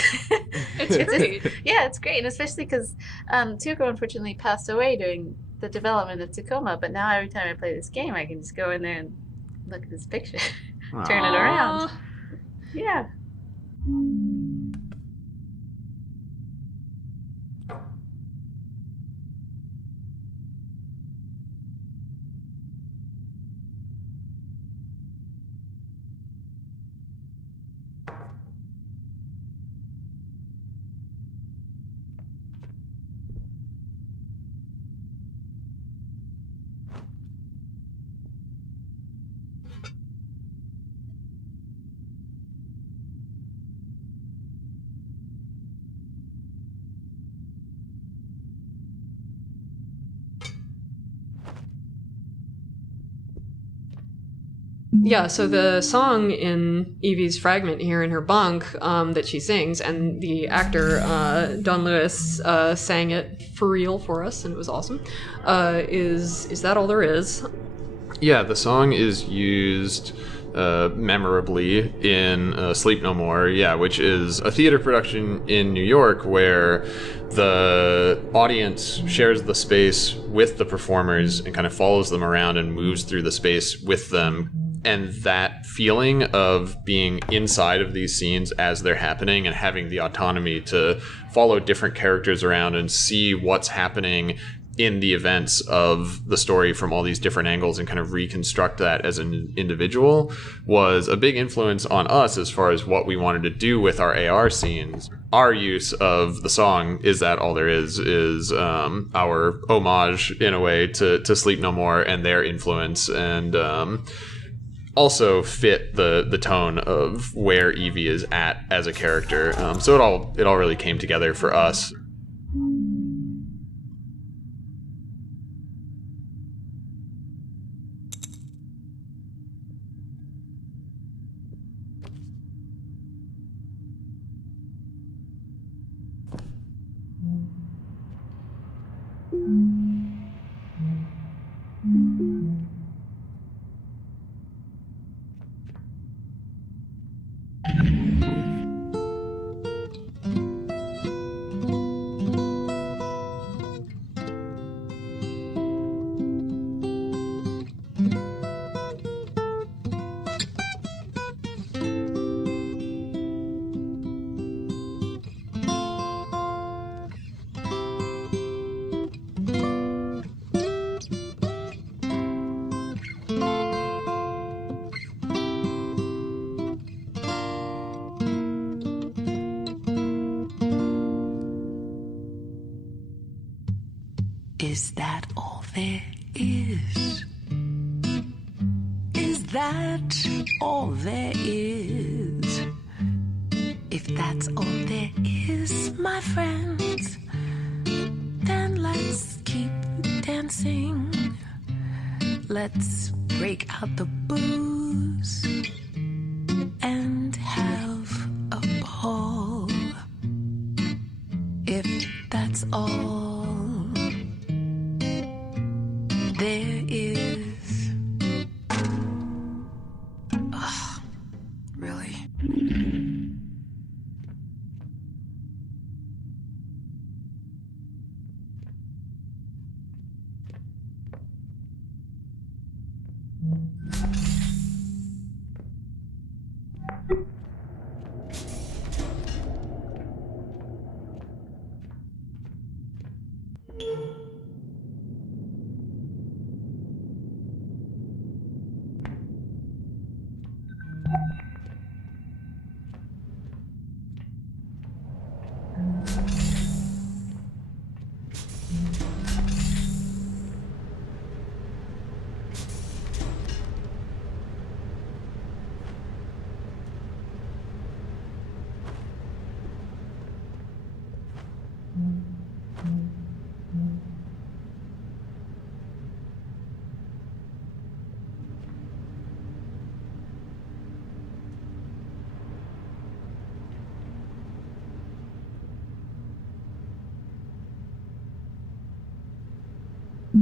It's great. It's great, and especially because Tuco unfortunately passed away during the development of Tacoma. But now every time I play this game, I can just go in there and look at this picture, turn it around. Yeah. Yeah, so the song in Evie's fragment here in her bunk that she sings, and the actor Don Lewis sang it for real for us, and it was awesome. Is that all there is? Yeah, the song is used memorably in Sleep No More, which is a theater production in New York where the audience shares the space with the performers and kind of follows them around and moves through the space with them. And that feeling of being inside of these scenes as they're happening and having the autonomy to follow different characters around and see what's happening in the events of the story from all these different angles and kind of reconstruct that as an individual was a big influence on us as far as what we wanted to do with our AR scenes. Our use of the song Is That All There Is our homage in a way to Sleep No More and their influence, and also fit the tone of where Evie is at as a character. So it all really came together for us. Is that all there is? Is that all there is? If that's all there is, my friends, then let's keep dancing. Let's break out the booze and have a ball. If that's all there is. Ugh, really?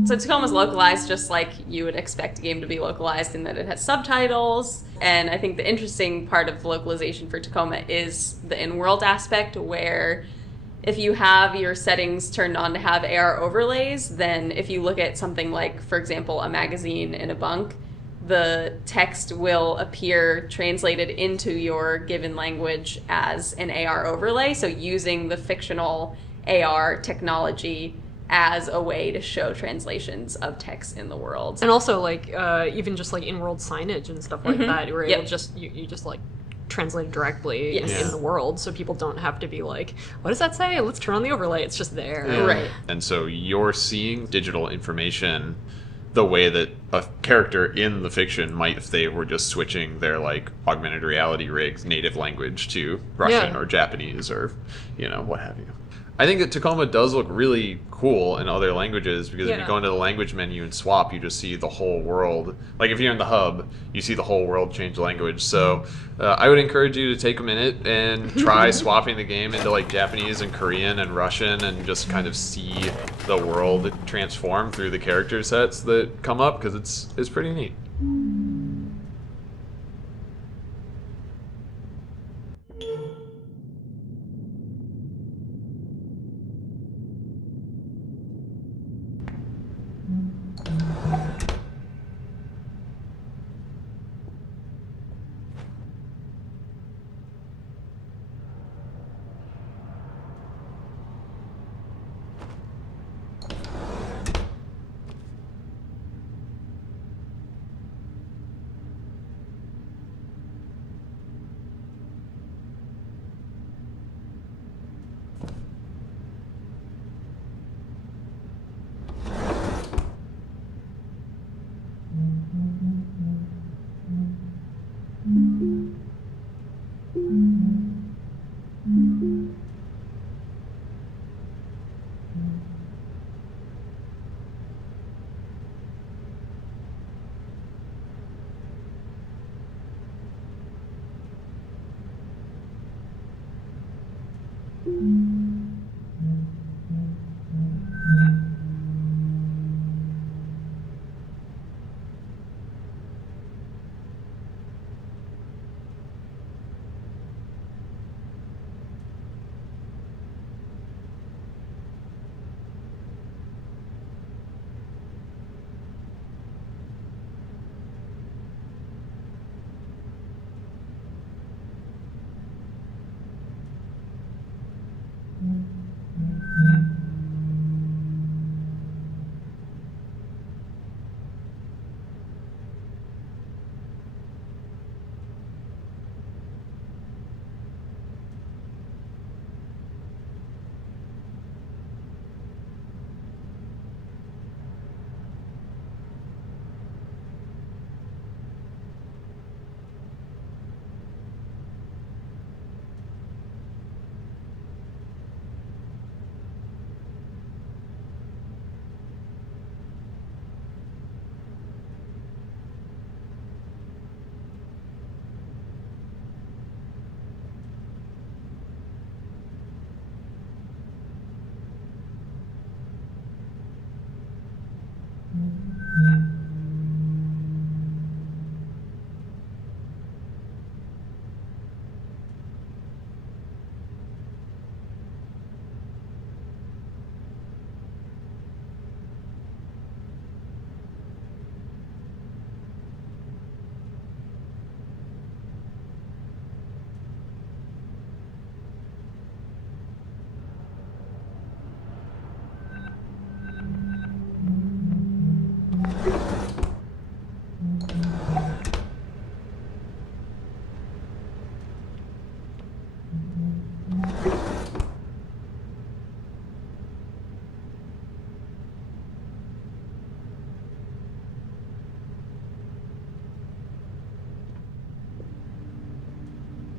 So Tacoma's localized just like you would expect a game to be localized in that it has subtitles. And I think the interesting part of the localization for Tacoma is the in-world aspect, where if you have your settings turned on to have AR overlays, then if you look at something like, for example, a magazine in a bunk, the text will appear translated into your given language as an AR overlay. So using the fictional AR technology as a way to show translations of text in the world. And also, like, even just like in-world signage and stuff like that, where it'll just you just like translate it directly in the world, so people don't have to be like, what does that say? Let's turn on the overlay. It's just there. Yeah. Right. And so you're seeing digital information the way that a character in the fiction might if they were just switching their like augmented reality rig's native language to Russian or Japanese or what have you. I think that Tacoma does look really cool in other languages because if you Yeah. go into the language menu and swap, you just see the whole world. Like if you're in the hub, you see the whole world change language. So I would encourage you to take a minute and try swapping the game into like Japanese and Korean and Russian and just kind of see the world transform through the character sets that come up because it's pretty neat.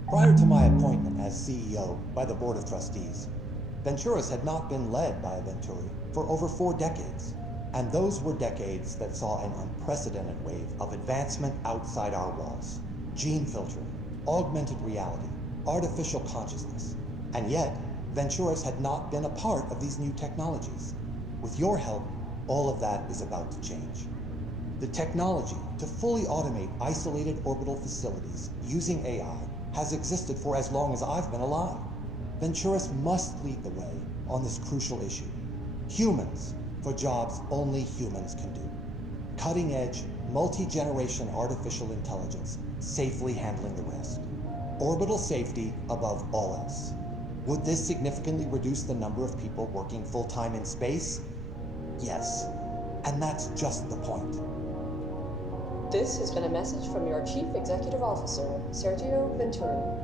Prior to my appointment as CEO by the Board of Trustees, Venturas had not been led by a Venturi for over 4 decades. And those were decades that saw an unprecedented wave of advancement outside our walls. Gene filtering, augmented reality, artificial consciousness. And yet, Venturas had not been a part of these new technologies. With your help, all of that is about to change. The technology to fully automate isolated orbital facilities using AI has existed for as long as I've been alive. Venturas must lead the way on this crucial issue. Humans for jobs only humans can do. Cutting-edge, multi-generation artificial intelligence safely handling the rest. Orbital safety above all else. Would this significantly reduce the number of people working full-time in space? Yes. And that's just the point. This has been a message from your Chief Executive Officer, Sergio Venturi.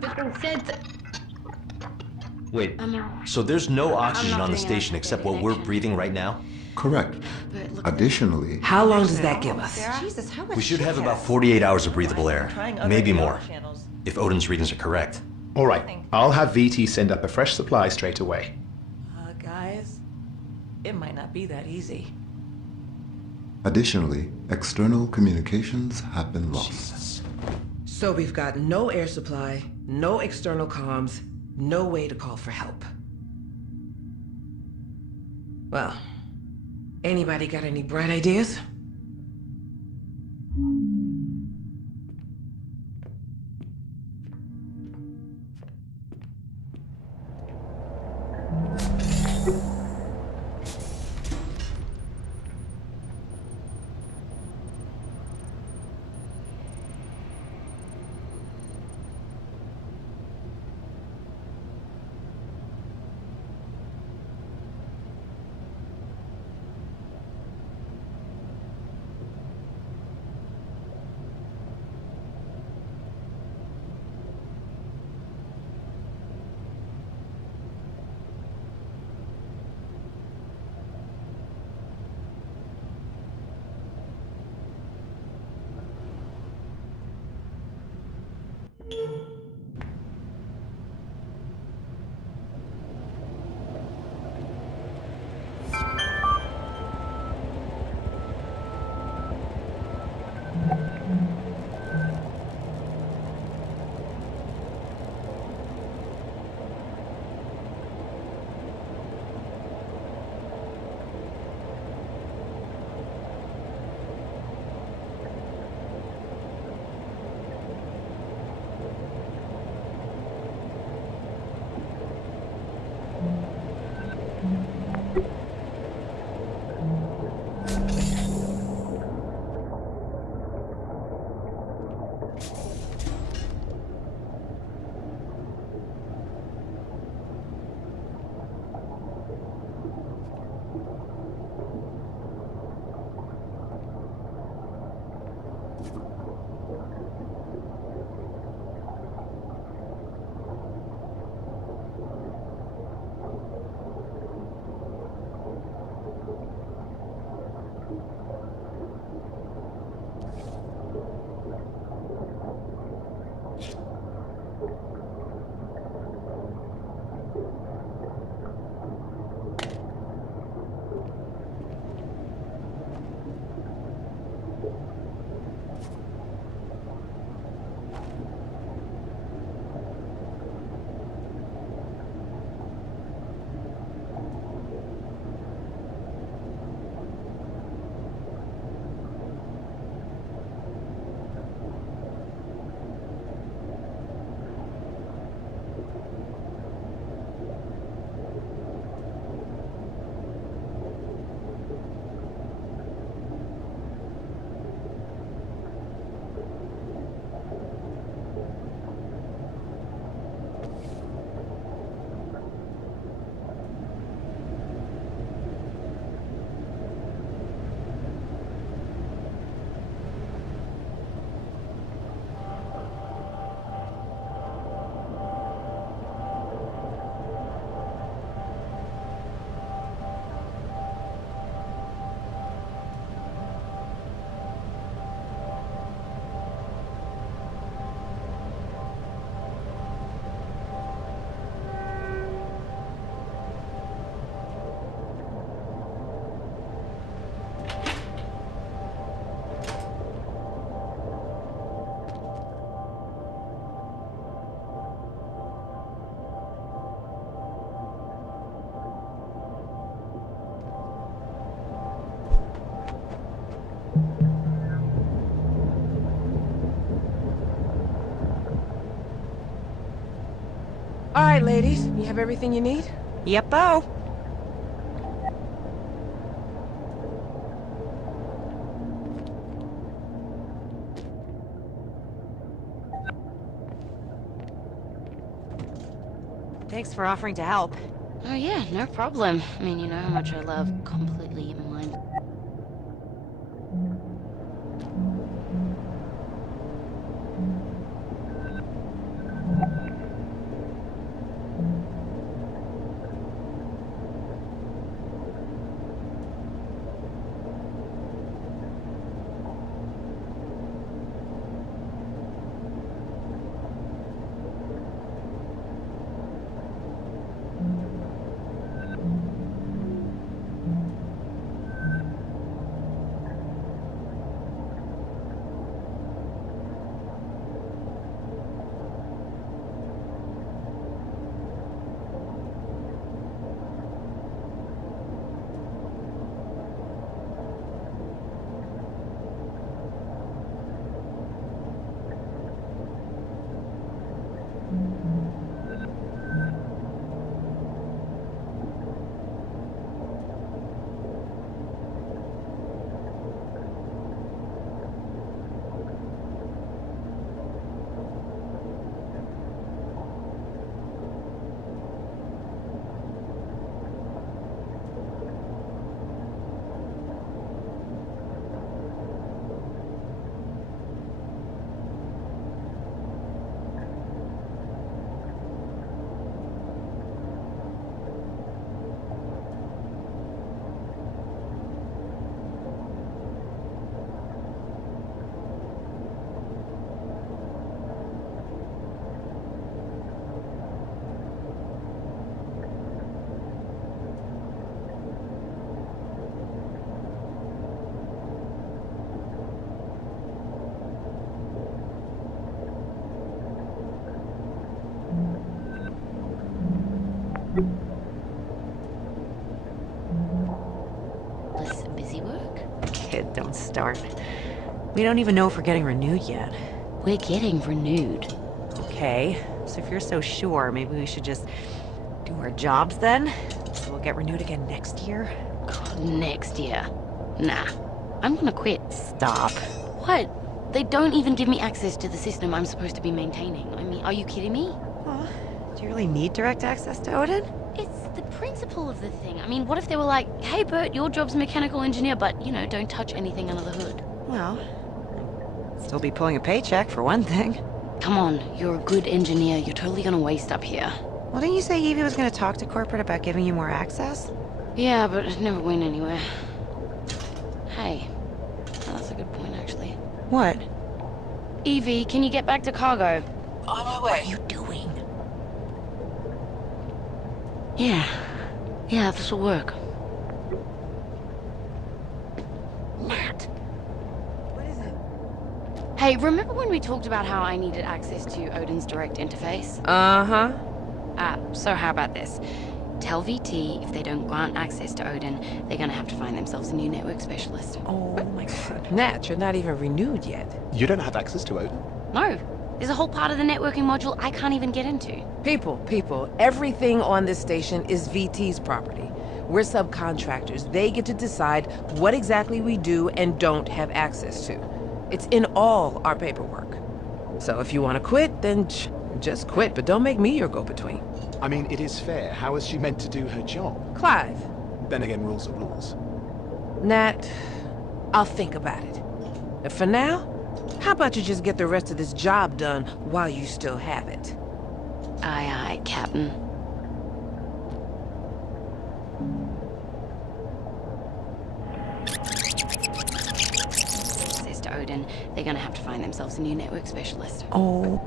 But they said Wait, so there's no oxygen on the station except what we're breathing right now? Correct. Additionally, How long does that give us? Jesus, how much We should have shit about has- 48 hours of breathable air. Maybe more. If Odin's readings are correct. All right, I'll have VT send up a fresh supply straight away. Guys, it might not be that easy. additionally, external communications have been lost. So we've got no air supply, no external comms, no way to call for help. Well, anybody got any bright ideas? All right, ladies, you have everything you need? Yep-o. Thanks for offering to help. Oh yeah, no problem. I mean, you know how much I love completely human mind. Don't start. We don't even know if we're getting renewed yet. We're getting renewed. Okay, so if you're so sure, maybe we should just do our jobs then? So we'll get renewed again next year? God, next year? Nah. I'm gonna quit. Stop. What? They don't even give me access to the system I'm supposed to be maintaining. I mean, are you kidding me? Well, do you really need direct access to Odin? It's the principle of the thing. I mean, what if they were like, hey Bert, your job's mechanical engineer, but, you know, don't touch anything under the hood? Well, still be pulling a paycheck for one thing. Come on, you're a good engineer. You're totally gonna waste up here. Well, didn't you say Evie was gonna talk to corporate about giving you more access? Yeah, but it never went anywhere. Hey, that's a good point, actually. What? Evie, can you get back to cargo? On my way. What are you doing? Yeah, this'll work. Nat. What is it? Hey, remember when we talked about how I needed access to Odin's direct interface? Uh-huh. So how about this? Tell VT if they don't grant access to Odin, they're gonna have to find themselves a new network specialist. Oh my god. Nat, you're not even renewed yet. You don't have access to Odin? No. There's a whole part of the networking module I can't even get into. People, everything on this station is VT's property. We're subcontractors. They get to decide what exactly we do and don't have access to. It's in all our paperwork. So if you want to quit, then just quit, but don't make me your go-between. I mean, it is fair. How is she meant to do her job? Clive. Then again, rules are rules. Nat, I'll think about it. And for now, how about you just get the rest of this job done while you still have it? Aye, aye, Captain. Access to Odin, they're gonna have to find themselves a new network specialist. Oh.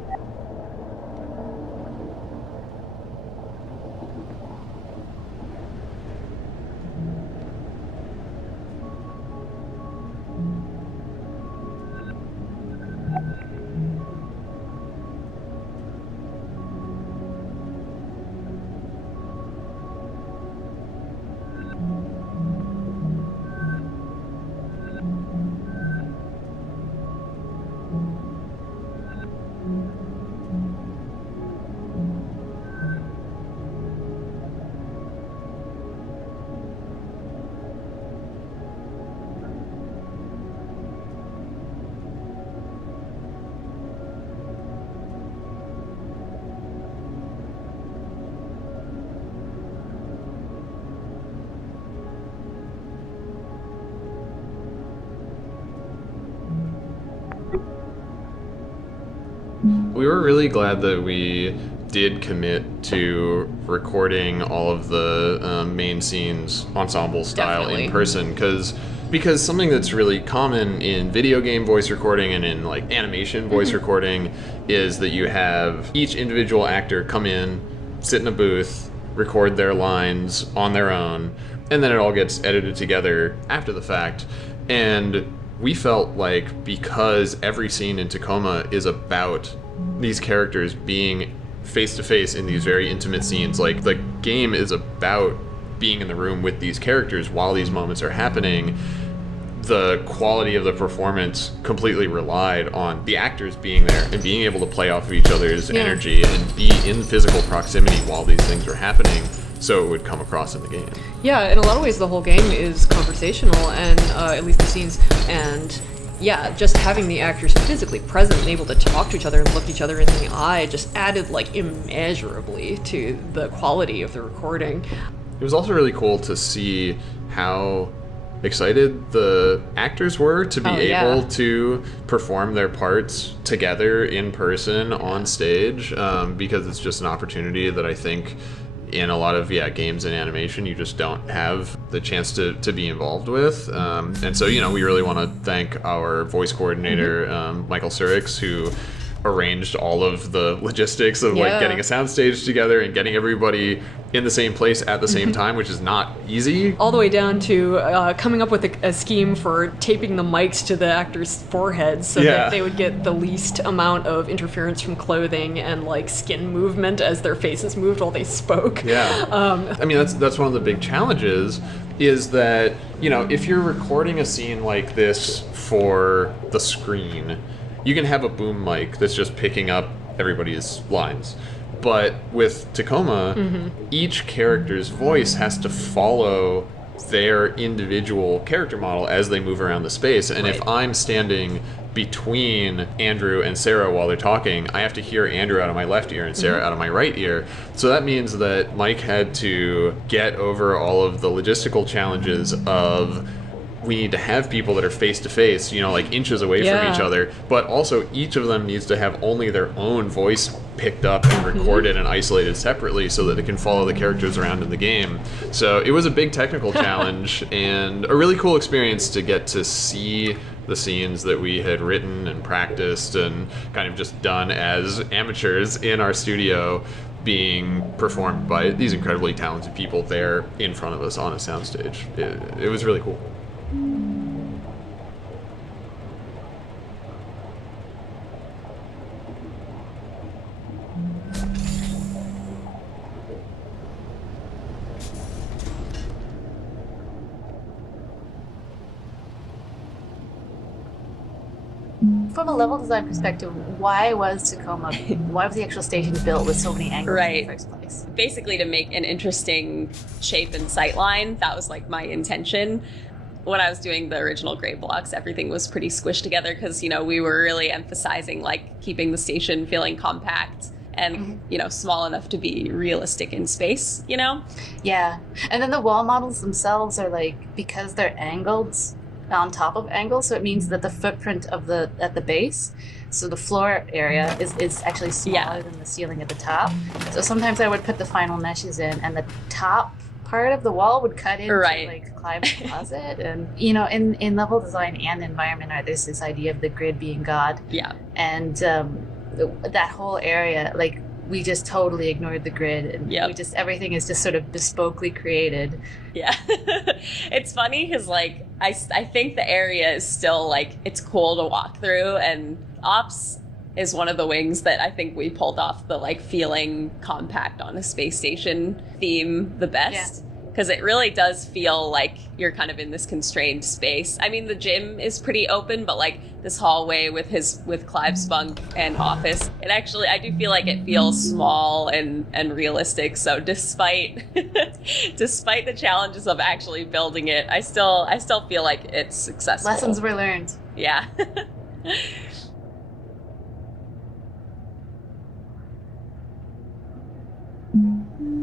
We were really glad that we did commit to recording all of the main scenes ensemble style Definitely. in person, because something that's really common in video game voice recording and in like animation voice recording is that you have each individual actor come in, sit in a booth, record their lines on their own, and then it all gets edited together after the fact. And we felt like because every scene in Tacoma is about these characters being face to face in these very intimate scenes, like the game is about being in the room with these characters while these moments are happening, the quality of the performance completely relied on the actors being there and being able to play off of each other's energy and be in physical proximity while these things are happening so it would come across in the game. Yeah, in a lot of ways the whole game is conversational, and at least the scenes, and yeah, just having the actors physically present and able to talk to each other and look each other in the eye just added like immeasurably to the quality of the recording. It was also really cool to see how excited the actors were to be able to perform their parts together in person on stage, because it's just an opportunity that I think in a lot of games and animation you just don't have the chance to be involved with, and so we really want to thank our voice coordinator Michael Surix, who arranged all of the logistics of like getting a soundstage together and getting everybody in the same place at the same time, which is not easy. All the way down to coming up with a scheme for taping the mics to the actors' foreheads so that they would get the least amount of interference from clothing and like skin movement as their faces moved while they spoke. I mean, that's one of the big challenges, is that, you know, if you're recording a scene like this for the screen, you can have a boom mic that's just picking up everybody's lines. But with Tacoma, each character's voice has to follow their individual character model as they move around the space. And if I'm standing between Andrew and Sarah while they're talking, I have to hear Andrew out of my left ear and Sarah out of my right ear. So that means that Mike had to get over all of the logistical challenges of, we need to have people that are face to face, you know, like inches away from each other, but also each of them needs to have only their own voice picked up and recorded and isolated separately so that it can follow the characters around in the game. So it was a big technical challenge and a really cool experience to get to see the scenes that we had written and practiced and kind of just done as amateurs in our studio being performed by these incredibly talented people there in front of us on a soundstage. It was really cool. From a level design perspective, why was Tacoma, why was the actual station built with so many angles in the first place? Basically to make an interesting shape and sightline. That was like my intention. When I was doing the original grade blocks, everything was pretty squished together because, you know, we were really emphasizing like keeping the station feeling compact and, you know, small enough to be realistic in space, you know? Yeah. And then the wall models themselves are like, because they're angled on top of angles, so it means that the footprint of at the base, so the floor area is actually smaller than the ceiling at the top. So sometimes I would put the final meshes in and the top part of the wall would cut into like Clive's closet. And you know, in level design and environment art, there's this idea of the grid being God. And that whole area, like, we just totally ignored the grid, and we just, everything is just sort of bespokely created. It's funny because like I think the area is still like, it's cool to walk through, and Ops is one of the wings that I think we pulled off the like feeling compact on a space station theme the best. Because it really does feel like you're kind of in this constrained space. I mean, the gym is pretty open, but like this hallway with Clive's bunk and office, it actually, I do feel like it feels small and realistic. So despite the challenges of actually building it, I still feel like it's successful. Lessons were learned. Yeah.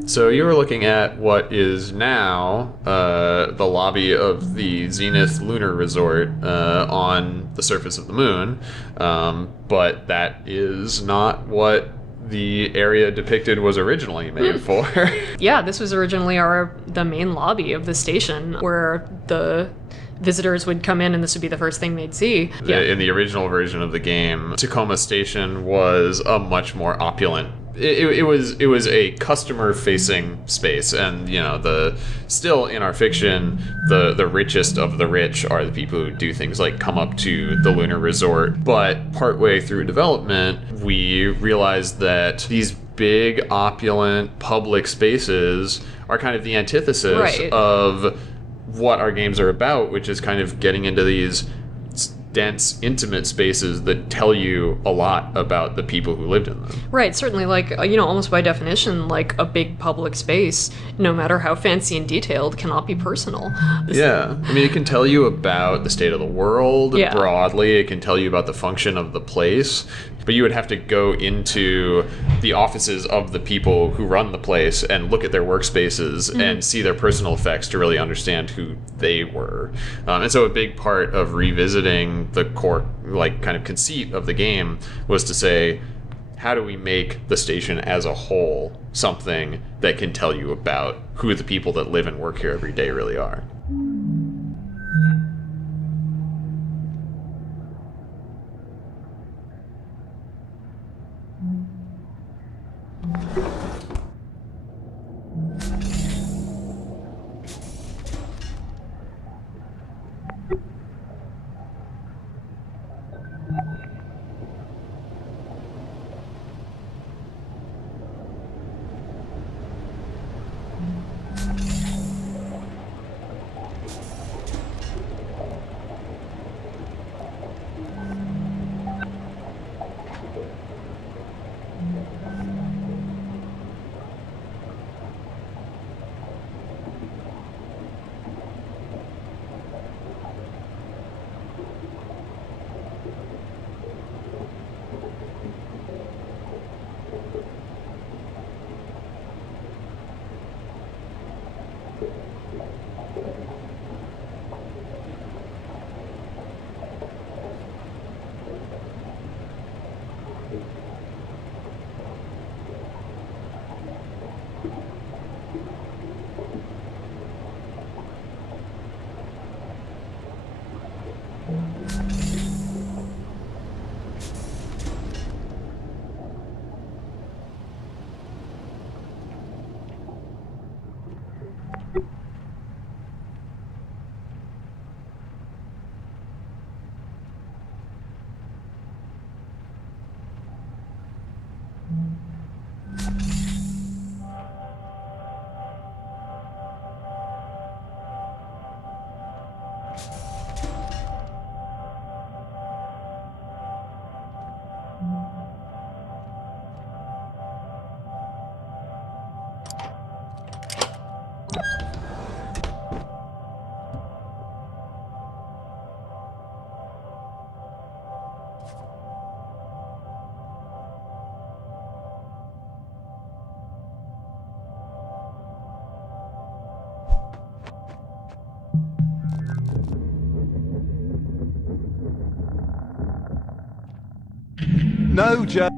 So you were looking at what is now the lobby of the Zenith Lunar Resort on the surface of the moon, but that is not what the area depicted was originally made for. Yeah, this was originally the main lobby of the station where the visitors would come in and this would be the first thing they'd see. In the original version of the game, Tacoma Station was a much more opulent. It was a customer-facing space, and you know, still in our fiction, the richest of the rich are the people who do things like come up to the lunar resort. But partway through development, we realized that these big, opulent public spaces are kind of the antithesis of what our games are about, which is kind of getting into these dense, intimate spaces that tell you a lot about the people who lived in them. Right, certainly, like, you know, almost by definition, like, a big public space, no matter how fancy and detailed, cannot be personal. Yeah, I mean, it can tell you about the state of the world broadly, it can tell you about the function of the place, but you would have to go into the offices of the people who run the place and look at their workspaces and see their personal effects to really understand who they were. And so a big part of revisiting the core, like, kind of conceit of the game was to say, how do we make the station as a whole something that can tell you about who the people that live and work here every day really are? No, Joe.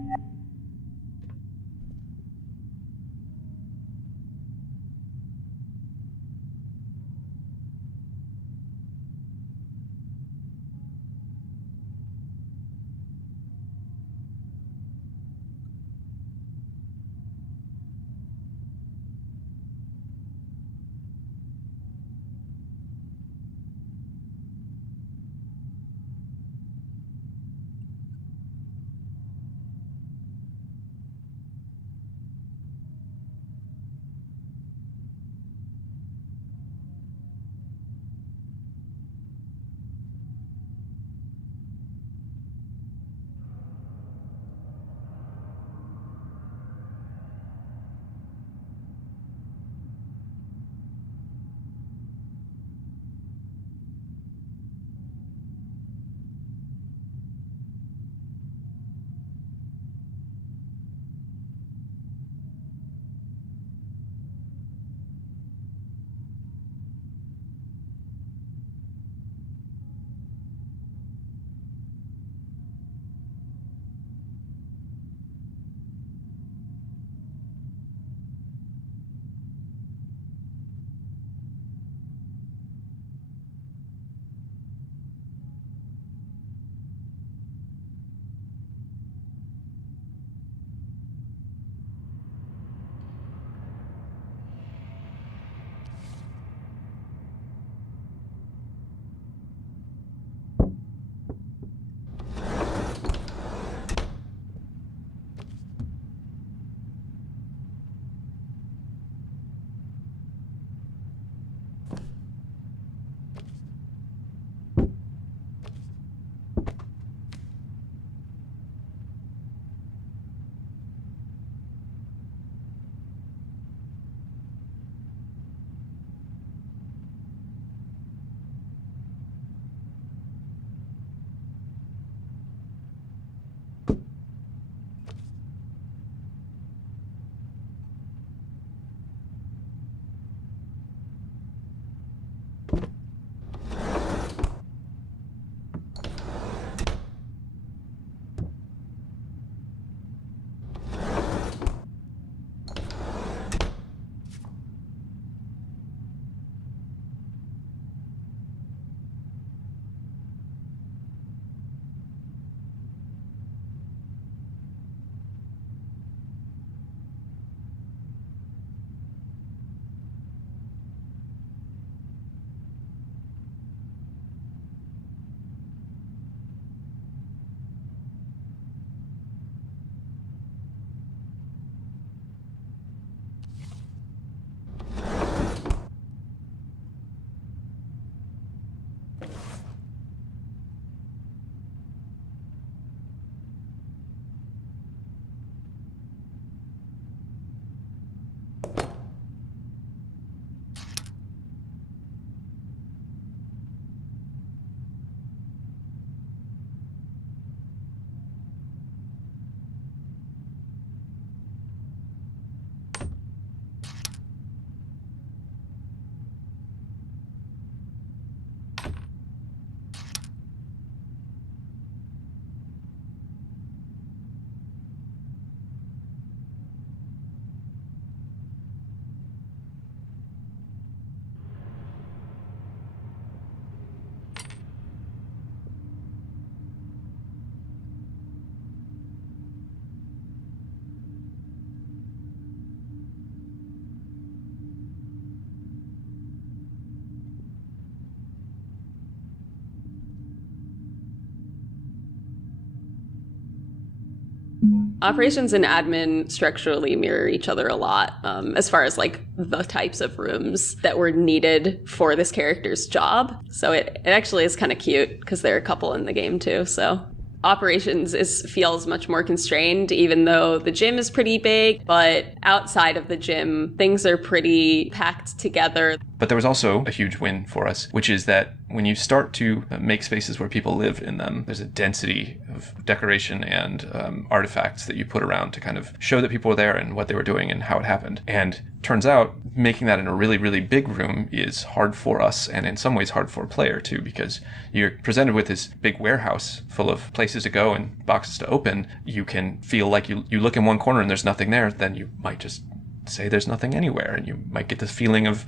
Operations and admin structurally mirror each other a lot, as far as like the types of rooms that were needed for this character's job. So it actually is kind of cute because there are a couple in the game too. So operations feels much more constrained, even though the gym is pretty big, but outside of the gym, things are pretty packed together. But there was also a huge win for us, which is that when you start to make spaces where people live in them, there's a density of decoration and artifacts that you put around to kind of show that people were there and what they were doing and how it happened. And turns out making that in a really, really big room is hard for us, and in some ways hard for a player too, because you're presented with this big warehouse full of places to go and boxes to open. You can feel like you look in one corner and there's nothing there, then you might just say there's nothing anywhere, and you might get this feeling of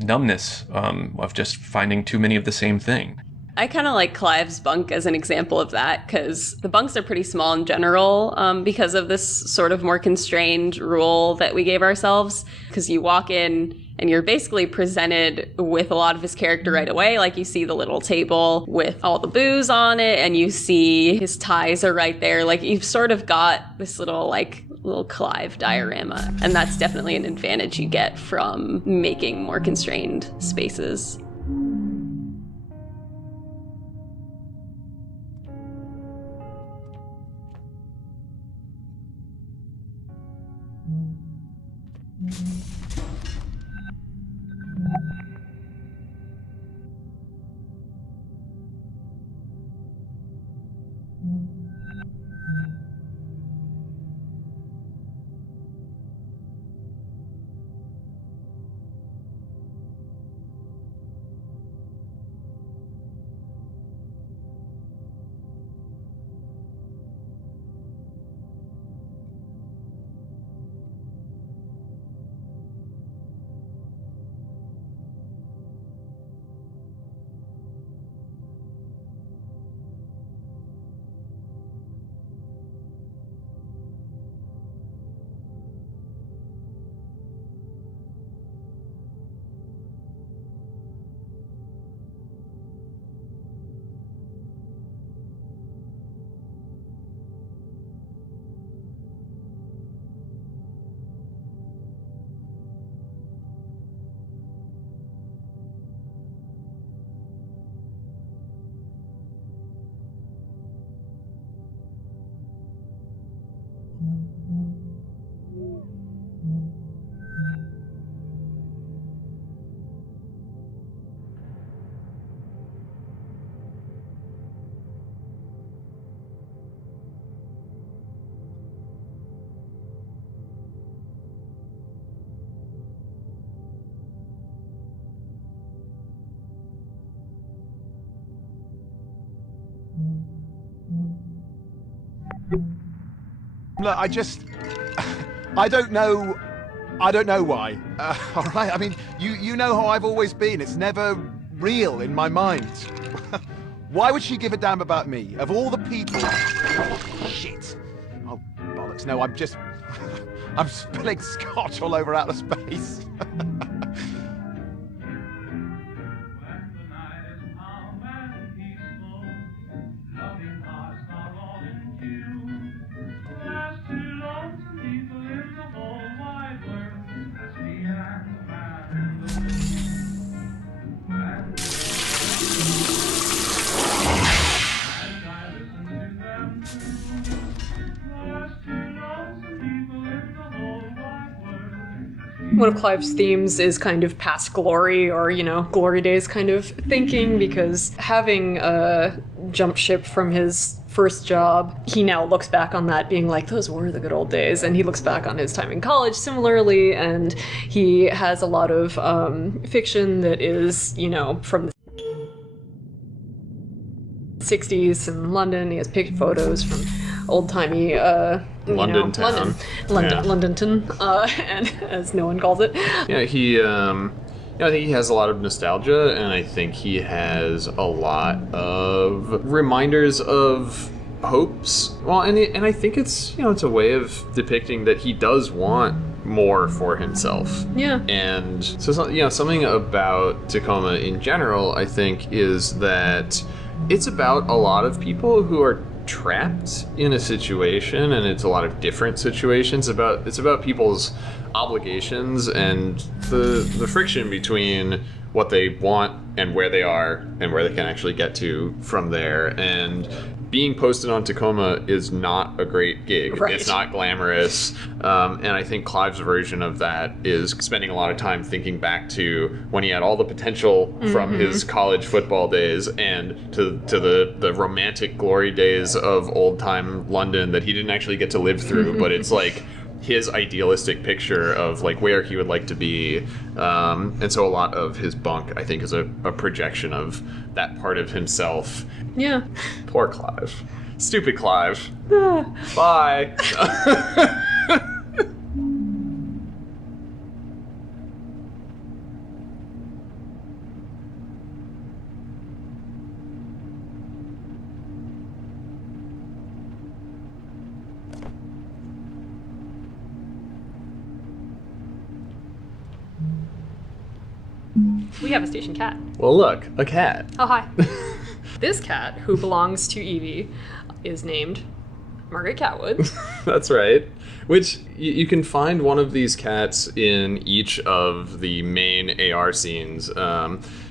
numbness, of just finding too many of the same thing. I kind of like Clive's bunk as an example of that, because the bunks are pretty small in general because of this sort of more constrained rule that we gave ourselves. Because you walk in and you're basically presented with a lot of his character right away. Like you see the little table with all the booze on it, and you see his ties are right there. Like you've sort of got this little Clive diorama. And that's definitely an advantage you get from making more constrained spaces. Look, I don't know why. All right, I mean, you know how I've always been. It's never real in my mind. Why would she give a damn about me? Of all the people... Shit. Oh, bollocks. No, I'm spilling scotch all over outer space. One of Clive's themes is kind of past glory, or, glory days kind of thinking, because having a jump ship from his first job, he now looks back on that being like, those were the good old days, and he looks back on his time in college similarly, and he has a lot of fiction that is, from the 60s in London. He has picked photos from old-timey London town. Londonton, and as no one calls it. Yeah, I think he has a lot of nostalgia, and I think he has a lot of reminders of hopes. Well, and I think it's it's a way of depicting that he does want more for himself. Yeah. And so something about Tacoma in general, I think, is that it's about a lot of people who are trapped in a situation, and it's a lot of different situations. It's about people's obligations and the friction between what they want and where they are and where they can actually get to from there. And being posted on Tacoma is not a great gig. Right. It's not glamorous. And I think Clive's version of that is spending a lot of time thinking back to when he had all the potential from his college football days and to the romantic glory days of old-time London that he didn't actually get to live through. But it's like his idealistic picture of like where he would like to be. And so a lot of his bunk, I think, is a projection of that part of himself. Yeah. Poor Clive. Stupid Clive. Bye. We have a station cat. Well, look, a cat. Oh, hi. This cat, who belongs to Evie, is named Margaret Catwood. That's right. Which, you can find one of these cats in each of the main AR scenes.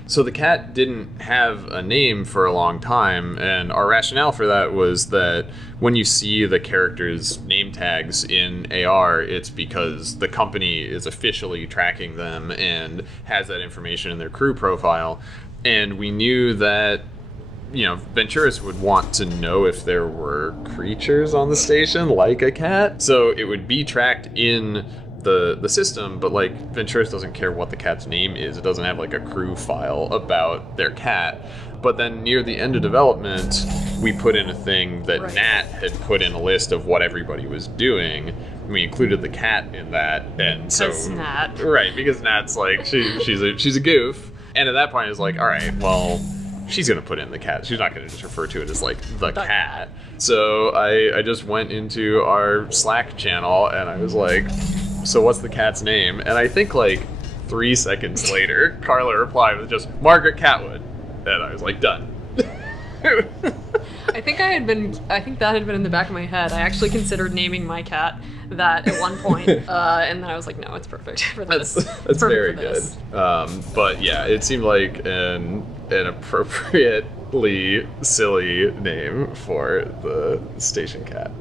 So the cat didn't have a name for a long time, and our rationale for that was that when you see the characters' name tags in AR, it's because the company is officially tracking them and has that information in their crew profile. And we knew that, you know, Venturis would want to know if there were creatures on the station, like a cat. So it would be tracked in the system, but like Venturis doesn't care what the cat's name is. It doesn't have like a crew file about their cat. But then near the end of development, we put in a thing that Nat had put in a list of what everybody was doing. We included the cat in that, and so Nat. Right, because Nat's like she's a goof. And at that point, it's like, all right, well, she's gonna put in the cat. She's not gonna just refer to it as like the cat. So I just went into our Slack channel and I was like, so what's the cat's name? And I think like 3 seconds later, Carla replied with just Margaret Catwood, and I was like, done. I think that had been in the back of my head. I actually considered naming my cat that at one point, and then I was like, no, it's perfect for this. That's very good. But yeah, it seemed like an appropriately silly name for the station cat.